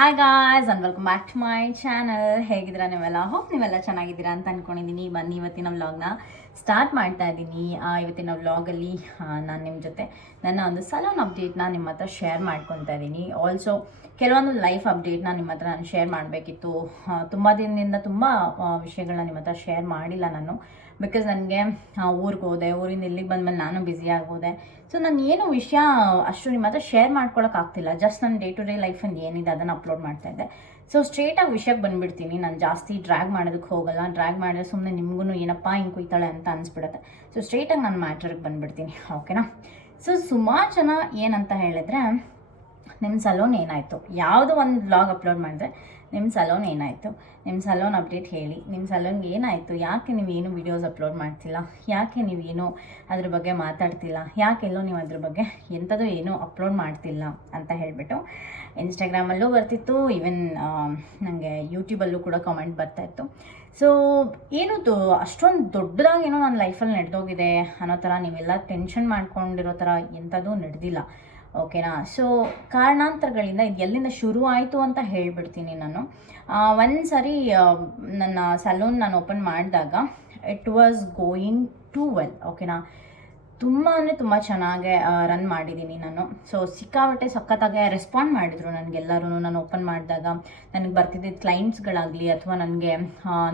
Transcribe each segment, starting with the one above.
Hi guys and welcome back to my channel ಹೇಗಿದ್ದೀರಾ ನೀವೆಲ್ಲ? Hope ನೀವೆಲ್ಲ ಚೆನ್ನಾಗಿದ್ದೀರಾ ಅಂತ ಅಂದ್ಕೊಂಡಿದ್ದೀನಿ ಬನ್ನಿ, ಇವತ್ತಿನ ವ್ಲಾಗ್ನ ಸ್ಟಾರ್ಟ್ ಮಾಡ್ತಾ ಇದ್ದೀನಿ. ಇವತ್ತಿನ ವ್ಲಾಗಲ್ಲಿ ನಾನು ನಿಮ್ಮ ಜೊತೆ ನನ್ನ ಒಂದು ಸಲೂನ್ ಅಪ್ಡೇಟ್ನ ನಿಮ್ಮ ಹತ್ರ ಶೇರ್ ಮಾಡ್ಕೊತಾ ಇದ್ದೀನಿ. ಆಲ್ಸೋ ಕೆಲವೊಂದು ಲೈಫ್ ಅಪ್ಡೇಟ್ನ ನಿಮ್ಮ ಹತ್ರ ನಾನು ಶೇರ್ ಮಾಡಬೇಕಿತ್ತು. ತುಂಬ ದಿನದಿಂದ ತುಂಬ ವಿಷಯಗಳನ್ನ ನಿಮ್ಮ ಹತ್ರ ಶೇರ್ ಮಾಡಿಲ್ಲ ನಾನು. ಬಿಕಾಸ್ ನನಗೆ ಊರಿಗೆ ಹೋದೆ, ಊರಿಂದ ಇಲ್ಲಿಗೆ ಬಂದಮೇಲೆ ನಾನು ಬ್ಯುಸಿ ಆಗೋದೆ. ಸೊ ನಾನು ಏನು ವಿಷಯ ಅಷ್ಟು ನಿಮ್ಮ ಹತ್ರ ಶೇರ್ ಮಾಡ್ಕೊಳಕ್ಕೆ ಆಗ್ತಿಲ್ಲ. ಜಸ್ಟ್ ನನ್ನ ಡೇ ಟು ಡೇ ಲೈಫಲ್ಲಿ ಏನಿದೆ ಅದನ್ನು ಅಪ್ಲೋಡ್ ಮಾಡ್ತಾ ಇದ್ದೆ. ಸೊ ಸ್ಟ್ರೇಟಾಗಿ ವಿಷಯಕ್ಕೆ ಬಂದುಬಿಡ್ತೀನಿ. ನಾನು ಜಾಸ್ತಿ ಡ್ರ್ಯಾಗ್ ಮಾಡೋದಕ್ಕೆ ಹೋಗಲ್ಲ. ಡ್ರ್ಯಾಗ್ ಮಾಡಿದ್ರೆ ಸುಮ್ಮನೆ ನಿಮಗೂ ಏನಪ್ಪ ಹಿಂಗೆ ಕುಯ್ತಾಳೆ ಅಂತ ಅನಿಸ್ಬಿಡುತ್ತೆ. ಸೊ ಸ್ಟ್ರೇಟಾಗಿ ನಾನು ಮ್ಯಾಟ್ರಿಗೆ ಬಂದುಬಿಡ್ತೀನಿ. ಓಕೆನಾ ಸೊ ಸುಮಾರು ಜನ ಏನಂತ ಹೇಳಿದ್ರೆ ನಿಮ್ಮ ಸಲೋನ್ ಏನಾಯಿತು? ಯಾವುದೋ ಒಂದು ವ್ಲಾಗ್ ಅಪ್ಲೋಡ್ ಮಾಡಿದ್ರೆ ನಿಮ್ಮ ಸಲೋನ್ ಏನಾಯಿತು? ನಿಮ್ಮ ಸಲೋನ್ ಅಪ್ಡೇಟ್ ಹೇಳಿ. ನಿಮ್ಮ ಸಲೂನ್ಗೆ ಏನಾಯಿತು? ಯಾಕೆ ನೀವೇನು ವೀಡಿಯೋಸ್ ಅಪ್ಲೋಡ್ ಮಾಡ್ತಿಲ್ಲ? ಯಾಕೆ ನೀವೇನು ಅದ್ರ ಬಗ್ಗೆ ಮಾತಾಡ್ತಿಲ್ಲ? ಯಾಕೆಲ್ಲೋ ನೀವು ಅದ್ರ ಬಗ್ಗೆ ಎಂಥದ್ದು ಏನೂ ಅಪ್ಲೋಡ್ ಮಾಡ್ತಿಲ್ಲ ಅಂತ ಹೇಳಿಬಿಟ್ಟು ಇನ್ಸ್ಟಾಗ್ರಾಮಲ್ಲೂ ಬರ್ತಿತ್ತು. ಈವನ್ ನನಗೆ ಯೂಟ್ಯೂಬಲ್ಲೂ ಕೂಡ ಕಾಮೆಂಟ್ ಬರ್ತಾಯಿತ್ತು ಸೊ ಏನು ಅಷ್ಟೊಂದು ದೊಡ್ಡದಾಗೇನೋ ನನ್ನ ಲೈಫಲ್ಲಿ ನಡೆದೋಗಿದೆ ಅನ್ನೋ ಥರ ನೀವೆಲ್ಲ ಟೆನ್ಷನ್ ಮಾಡ್ಕೊಂಡಿರೋ ಥರ ಎಂಥದ್ದು ನಡೆದಿಲ್ಲ. ಓಕೆನಾ ಸೊ ಕಾರಣಾಂತರಗಳಿಂದ ಇದು ಎಲ್ಲಿಂದ ಶುರು ಆಯಿತು ಅಂತ ಹೇಳಿಬಿಡ್ತೀನಿ ನಾನು. ಒಂದು ಸರಿ ನನ್ನ ಸಲೂನ್ ನಾನು ಓಪನ್ ಮಾಡಿದಾಗ it was going to well ಓಕೆನಾ ತುಂಬ ಅಂದರೆ ತುಂಬ ಚೆನ್ನಾಗೆ ರನ್ ಮಾಡಿದ್ದೀನಿ ನಾನು. ಸೊ ಸಿಕ್ಕಾಬಟ್ಟೆ ಸಖತ್ತಾಗೆ ರೆಸ್ಪಾಂಡ್ ಮಾಡಿದರು ನನಗೆಲ್ಲರೂ ನಾನು ಓಪನ್ ಮಾಡಿದಾಗ ನನಗೆ ಬರ್ತಿದ್ದ ಕ್ಲೈಂಟ್ಸ್ಗಳಾಗಲಿ ಅಥವಾ ನನಗೆ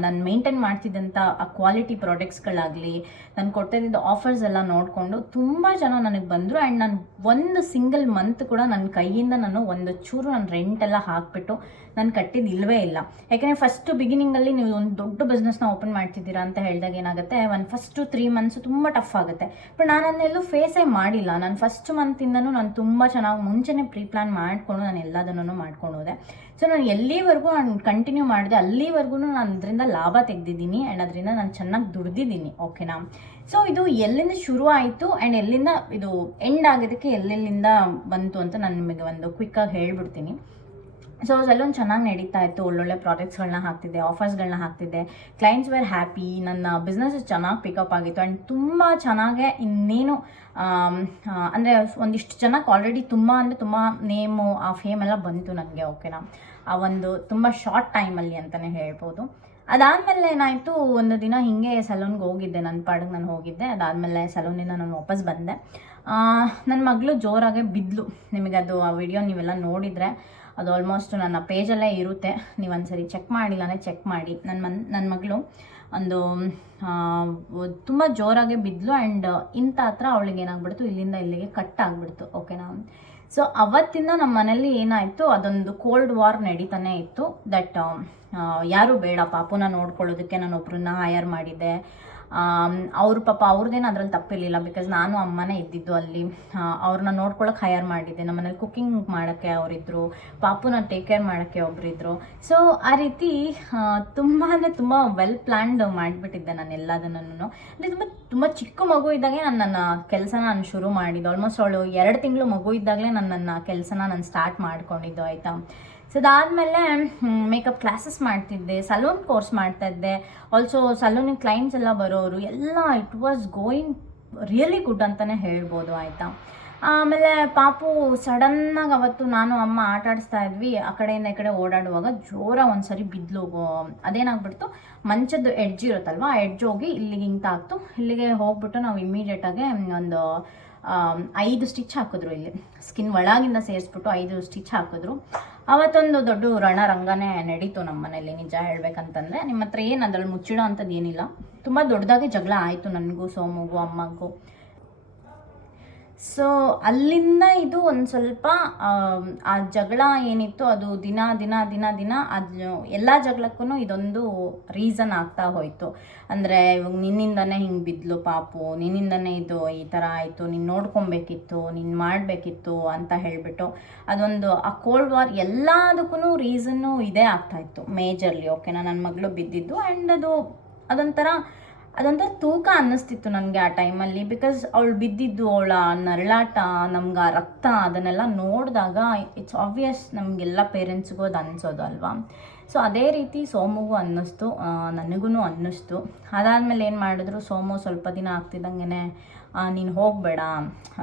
ನಾನು ಮೇಂಟೈನ್ ಮಾಡ್ತಿದ್ದಂಥ ಆ ಕ್ವಾಲಿಟಿ ಪ್ರಾಡಕ್ಟ್ಸ್ಗಳಾಗಲಿ ನಾನು ಕೊಡ್ತಿದ್ದ ಆಫರ್ಸ್ ಎಲ್ಲ ನೋಡಿಕೊಂಡು ತುಂಬ ಜನ ನನಗೆ ಬಂದರು. ಆ್ಯಂಡ್ ನಾನು ಒಂದು ಸಿಂಗಲ್ ಮಂತ್ ಕೂಡ ನನ್ನ ಕೈಯಿಂದ ನಾನು ಒಂದು ಚೂರು ನನ್ನ ರೆಂಟ್ ಎಲ್ಲ ಹಾಕಿಬಿಟ್ಟು ನಾನು ಕಟ್ಟಿದ್ದು ಇಲ್ಲವೇ ಇಲ್ಲ. ಯಾಕೆಂದರೆ ಫಸ್ಟು ಬಿಗಿನಿಂಗಲ್ಲಿ ನೀವು ಒಂದು ದೊಡ್ಡ ಬಿಸ್ನೆಸ್ನ ಓಪನ್ ಮಾಡ್ತಿದ್ದೀರಾ ಅಂತ ಹೇಳಿದಾಗ ಏನಾಗುತ್ತೆ, ಒಂದು ಫಸ್ಟು ತ್ರೀ ಮಂತ್ಸು ತುಂಬ ಟಫ್ ಆಗುತ್ತೆ. ಬಟ್ ನಾನು ಅದನ್ನೆಲ್ಲೂ ಫೇಸೇ ಮಾಡಿಲ್ಲ. ನಾನು ಫಸ್ಟ್ ಮಂತಿಂದನೂ ನಾನು ತುಂಬ ಚೆನ್ನಾಗಿ ಮುಂಚೆನೇ ಪ್ರೀ ಪ್ಲಾನ್ ಮಾಡಿಕೊಂಡು ನಾನು ಎಲ್ಲದನ್ನು ಮಾಡ್ಕೊಂಡು ಹೋದೆ. ಸೊ ನಾನು ಎಲ್ಲಿವರೆಗೂ ನಾನು ಕಂಟಿನ್ಯೂ ಮಾಡಿದೆ, ಅಲ್ಲಿವರೆಗೂ ನಾನು ಅದರಿಂದ ಲಾಭ ತೆಗೆದಿದ್ದೀನಿ ಆ್ಯಂಡ್ ಅದರಿಂದ ನಾನು ಚೆನ್ನಾಗಿ ದುಡ್ದಿದ್ದೀನಿ ಓಕೆನಾ ಸೊ ಇದು ಎಲ್ಲಿಂದ ಶುರು ಆಯಿತು ಆ್ಯಂಡ್ ಎಲ್ಲಿಂದ ಇದು ಎಂಡ್ ಆಗೋದಕ್ಕೆ ಎಲ್ಲೆಲ್ಲಿಂದ ಬಂತು ಅಂತ ನಾನು ನಿಮಗೆ ಒಂದು ಕ್ವಿಕ್ಕಾಗಿ ಹೇಳ್ಬಿಡ್ತೀನಿ. ಸೊ ಸಲೂನ್ ಚೆನ್ನಾಗಿ ನಡೀತಾ ಇತ್ತು. ಒಳ್ಳೊಳ್ಳೆ ಪ್ರಾಡಕ್ಟ್ಸ್ಗಳನ್ನ ಹಾಕ್ತಿದ್ದೆ ಆಫರ್ಸ್ಗಳನ್ನ ಹಾಕ್ತಿದ್ದೆ. ಕ್ಲೈಂಟ್ಸ್ ವೇರ್ ಹ್ಯಾಪಿ ನನ್ನ ಬಿಸ್ನೆಸ್ ಚೆನ್ನಾಗಿ ಪಿಕಪ್ ಆಗಿತ್ತು. ಆ್ಯಂಡ್ ತುಂಬ ಚೆನ್ನಾಗೆ ಇನ್ನೇನು ಅಂದರೆ ಒಂದಿಷ್ಟು ಜನಕ್ಕೆ ಆಲ್ರೆಡಿ ತುಂಬ ಅಂದರೆ ತುಂಬ ನೇಮು ಆ ಫೇಮ್ ಎಲ್ಲ ಬಂತು ನನಗೆ ಓಕೆನಾ ಆ ಒಂದು ತುಂಬ ಶಾರ್ಟ್ ಟೈಮಲ್ಲಿ ಅಂತಲೇ ಹೇಳ್ಬೋದು. ಅದಾದಮೇಲೆ ಏನಾಯಿತು, ಒಂದು ದಿನ ಹಿಂಗೆ ಸಲೂನ್ಗೆ ಹೋಗಿದ್ದೆ. ನನ್ನ ಪಾಡಿಗೆ ನಾನು ಹೋಗಿದ್ದೆ. ಅದಾದಮೇಲೆ ಸಲೂನಿಂದ ನಾನು ವಾಪಸ್ ಬಂದೆ. ನನ್ನ ಮಗಳು ಜೋರಾಗೆ ಬಿದ್ದಲು ನಿಮಗೆ ಅದು ಆ ವಿಡಿಯೋ ನೀವೆಲ್ಲ ನೋಡಿದರೆ. ಅದು ಆಲ್ಮೋಸ್ಟ್ ನನ್ನ ಪೇಜಲ್ಲೇ ಇರುತ್ತೆ. ನೀವು ಒಂದ್ಸರಿ ಚೆಕ್ ಮಾಡಿಲ್ಲ ಅಂದರೆ ಚೆಕ್ ಮಾಡಿ. ನನ್ನ ಮನ್ ನನ್ನ ಮಗಳು ಒಂದು ತುಂಬ ಜೋರಾಗಿ ಬಿದ್ದಲು ಆ್ಯಂಡ್ ಇಂಥ ಹತ್ರ ಅವಳಿಗೆ ಏನಾಗ್ಬಿಡ್ತು, ಇಲ್ಲಿಂದ ಇಲ್ಲಿಗೆ ಕಟ್ ಆಗಿಬಿಡ್ತು ಓಕೆನಾ ಸೊ ಅವತ್ತಿಂದ ನಮ್ಮ ಮನೇಲಿ ಏನಾಯಿತು, ಅದೊಂದು ಕೋಲ್ಡ್ ವಾರ್ ನಡೀತಾನೆ ಇತ್ತು. ದಟ್ ಯಾರು ಬೇಡ ಪಾಪುನ ನೋಡ್ಕೊಳ್ಳೋದಕ್ಕೆ ನಾನು ಒಬ್ಬರನ್ನ ಹೈಯರ್ ಮಾಡಿದ್ದೆ. ಅವ್ರ ಪಾಪ ಅವ್ರದ್ದೇನು ಅದ್ರಲ್ಲಿ ತಪ್ಪಿರಲಿಲ್ಲ ಬಿಕಾಸ್ ನಾನು ಅಮ್ಮನೇ ಇದ್ದಿದ್ದು ಅಲ್ಲಿ. ಅವ್ರನ್ನ ನೋಡ್ಕೊಳಕ್ಕೆ ಹೈಯರ್ ಮಾಡಿದ್ದೆ. ನಮ್ಮ ಮನೇಲಿ ಕುಕ್ಕಿಂಗ್ ಮಾಡೋಕ್ಕೆ ಅವರಿದ್ದರು ಪಾಪುನ ಟೇಕ್ ಕೇರ್ ಮಾಡೋಕ್ಕೆ ಒಬ್ಬರಿದ್ದರು ಸೊ ಆ ರೀತಿ ತುಂಬ ಅಂದರೆ ತುಂಬ ವೆಲ್ ಪ್ಲ್ಯಾನ್ಡ್ ಮಾಡಿಬಿಟ್ಟಿದ್ದೆ ನಾನು ಎಲ್ಲದನ್ನು ಅಂದರೆ ತುಂಬ ತುಂಬ ಚಿಕ್ಕ ಮಗು ಇದ್ದಾಗೆ ನಾನು ನನ್ನ ಕೆಲಸನ ನಾನು ಶುರು ಮಾಡಿದ್ದು. ಆಲ್ಮೋಸ್ಟ್ ಅವಳು ಎರಡು ತಿಂಗಳು ಮಗು ಇದ್ದಾಗಲೇ ನಾನು ನನ್ನ ಕೆಲಸನ ನಾನು ಸ್ಟಾರ್ಟ್ ಮಾಡ್ಕೊಂಡಿದ್ದು, ಆಯಿತಾ? ಸೊ ಅದಾದಮೇಲೆ ಮೇಕಪ್ ಕ್ಲಾಸಸ್ ಮಾಡ್ತಿದ್ದೆ ಸಲೂನ್ ಕೋರ್ಸ್ ಮಾಡ್ತಾ ಇದ್ದೆ ಆಲ್ಸೋ ಸಲೂನಿಗೆ ಕ್ಲೈಂಟ್ಸ್ ಎಲ್ಲ ಬರೋರು, ಎಲ್ಲ it was going really good ಅಂತಲೇ ಹೇಳ್ಬೋದು, ಆಯಿತಾ? ಆಮೇಲೆ ಪಾಪು ಸಡನ್ನಾಗಿ ಅವತ್ತು ನಾನು, ಅಮ್ಮ ಆಟ ಆಡಿಸ್ತಾ ಇದ್ವಿ. ಆ ಕಡೆಯಿಂದ ಈ ಕಡೆ ಓಡಾಡುವಾಗ ಜೋರ ಒಂದ್ಸರಿ ಬಿದ್ಲು. ಅದೇನಾಗ್ಬಿಡ್ತು? ಮಂಚದ ಎಡ್ಜ್ ಇರುತ್ತಲ್ವ? ಆ ಎಡ್ಜ್ ಹೋಗಿ ಇಲ್ಲಿಗೆ ಹಿಂಗೆ ತಾಕ್ತು. ಇಲ್ಲಿಗೆ ಹೋಗ್ಬಿಟ್ಟು ನಾವು ಇಮ್ಮಿಡಿಯೇಟಾಗಿ ಒಂದು ಐದು ಸ್ಟಿಚ್ ಹಾಕಿದ್ರು ಇಲ್ಲಿ. ಸ್ಕಿನ್ ಒಳಗಿಂದ ಸೇರಿಸ್ಬಿಟ್ಟು ಐದು ಸ್ಟಿಚ್ ಹಾಕಿದ್ರು. ಅವತ್ತೊಂದು ದೊಡ್ಡ ರಣರಂಗನೇ ನಡೀತು ನಮ್ಮ ಮನೇಲಿ, ನಿಜ ಹೇಳ್ಬೇಕಂತಂದ್ರೆ. ನಿಮ್ಮ ಹತ್ರ ಏನು ಅದ್ರಲ್ಲಿ ಮುಚ್ಚಿಡೋ ಅಂಥದ್ದು ಏನಿಲ್ಲ. ತುಂಬ ದೊಡ್ಡದಾಗಿ ಜಗಳ ಆಯಿತು ನನಗೂ, ಸೋಮುಗೂ, ಅಮ್ಮಗೂ. ಸೊ ಅಲ್ಲಿಂದ ಇದು ಒಂದು ಸ್ವಲ್ಪ, ಆ ಜಗಳ ಏನಿತ್ತು ಅದು ದಿನ ದಿನ ದಿನ ದಿನ ಅದು ಎಲ್ಲ ಜಗಳಕ್ಕೂ ಇದೊಂದು ರೀಸನ್ ಆಗ್ತಾ ಹೋಯಿತು. ಅಂದರೆ ಇವಾಗ ನಿನ್ನಿಂದನೇ ಹಿಂಗೆ ಬಿದ್ಲು ಪಾಪು, ನಿನ್ನಿಂದನೇ ಇದು ಈ ಥರ ಆಯಿತು, ನೀನು ನೋಡ್ಕೊಬೇಕಿತ್ತು, ನೀನು ಮಾಡಬೇಕಿತ್ತು ಅಂತ ಹೇಳಿಬಿಟ್ಟು ಅದೊಂದು, ಆ ಕೋಲ್ಡ್ ವಾರ್ ಎಲ್ಲದಕ್ಕೂ ರೀಸನ್ನು ಇದೇ ಆಗ್ತಾಯಿತ್ತು ಮೇಜರ್ಲಿ ಓಕೆನಾ ನನ್ನ ಮಗಳು ಬಿದ್ದಿದ್ದು ಆ್ಯಂಡ್ ಅದು ಅದೊಂಥರ ಅದೊಂಥರ ತೂಕ ಅನ್ನಿಸ್ತಿತ್ತು ನನಗೆ ಆ ಟೈಮಲ್ಲಿ ಬಿಕಾಸ್ ಅವಳು ಬಿದ್ದಿದ್ದು ಅವಳ ನರಳಾಟ, ನಮ್ಗೆ ಆ ರಕ್ತ ಅದನ್ನೆಲ್ಲ ನೋಡಿದಾಗ ಇಟ್ಸ್ ಆಬ್ವಿಯಸ್ ನಮಗೆಲ್ಲ ಪೇರೆಂಟ್ಸ್ಗೂ ಅದು ಅನಿಸೋದು ಅಲ್ವಾ? ಸೊ ಅದೇ ರೀತಿ ಸೋಮುಗೂ ಅನ್ನಿಸ್ತು ನನಗೂ ಅನ್ನಿಸ್ತು. ಅದಾದಮೇಲೆ ಏನು ಮಾಡಿದ್ರು, ಸೋಮು ಸ್ವಲ್ಪ ದಿನ ಆಗ್ತಿದ್ದಂಗೆ ನೀನು ಹೋಗಬೇಡ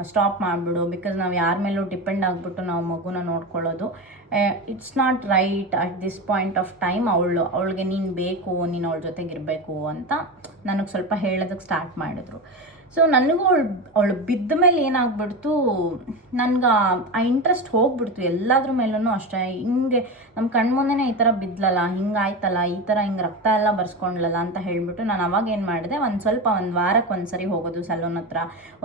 ಸ್ಟಾಪ್ ಮಾಡಿಬಿಡು ಬಿಕಾಸ್ ನಾವು ಯಾರ ಮೇಲೂ ಡಿಪೆಂಡ್ ಆಗಿಬಿಟ್ಟು ನಾವು ಮಗುನ ನೋಡ್ಕೊಳ್ಳೋದು. It's not right at this point of time ಅವಳು, ಅವಳಿಗೆ ನೀನು ಬೇಕು, ನೀನು ಅವಳ ಜೊತೆಗಿರಬೇಕು ಅಂತ ನನಗೆ ಸ್ವಲ್ಪ ಹೇಳೋದಕ್ಕೆ ಸ್ಟಾರ್ಟ್ ಮಾಡಿದ್ರು. ಸೊ ನನಗೂ ಅವಳು ಅವಳು ಬಿದ್ದ ಮೇಲೆ ಏನಾಗ್ಬಿಡ್ತು, ನನ್ಗೆ ಆ ಇಂಟ್ರೆಸ್ಟ್ ಹೋಗ್ಬಿಡ್ತು ಎಲ್ಲಾದ್ರ ಮೇಲೂ ಅಷ್ಟೇ. ಹಿಂಗೆ ನಮ್ಮ ಕಣ್ಮುಂದೆನೇ ಈ ಥರ ಬಿದ್ಲಲ್ಲ, ಹಿಂಗಾಯ್ತಲ್ಲ, ಈ ಥರ ಹಿಂಗೆ ರಕ್ತ ಎಲ್ಲ ಬರ್ಸ್ಕೊಂಡ್ಲಲ್ಲ ಅಂತ ಹೇಳ್ಬಿಟ್ಟು ನಾನು ಅವಾಗ ಏನು ಮಾಡಿದೆ, ಒಂದು ಸ್ವಲ್ಪ ಒಂದು ವಾರಕ್ಕೆ ಒಂದು ಸರಿ ಹೋಗೋದು ಸಲೂನ್ ಹತ್ರ.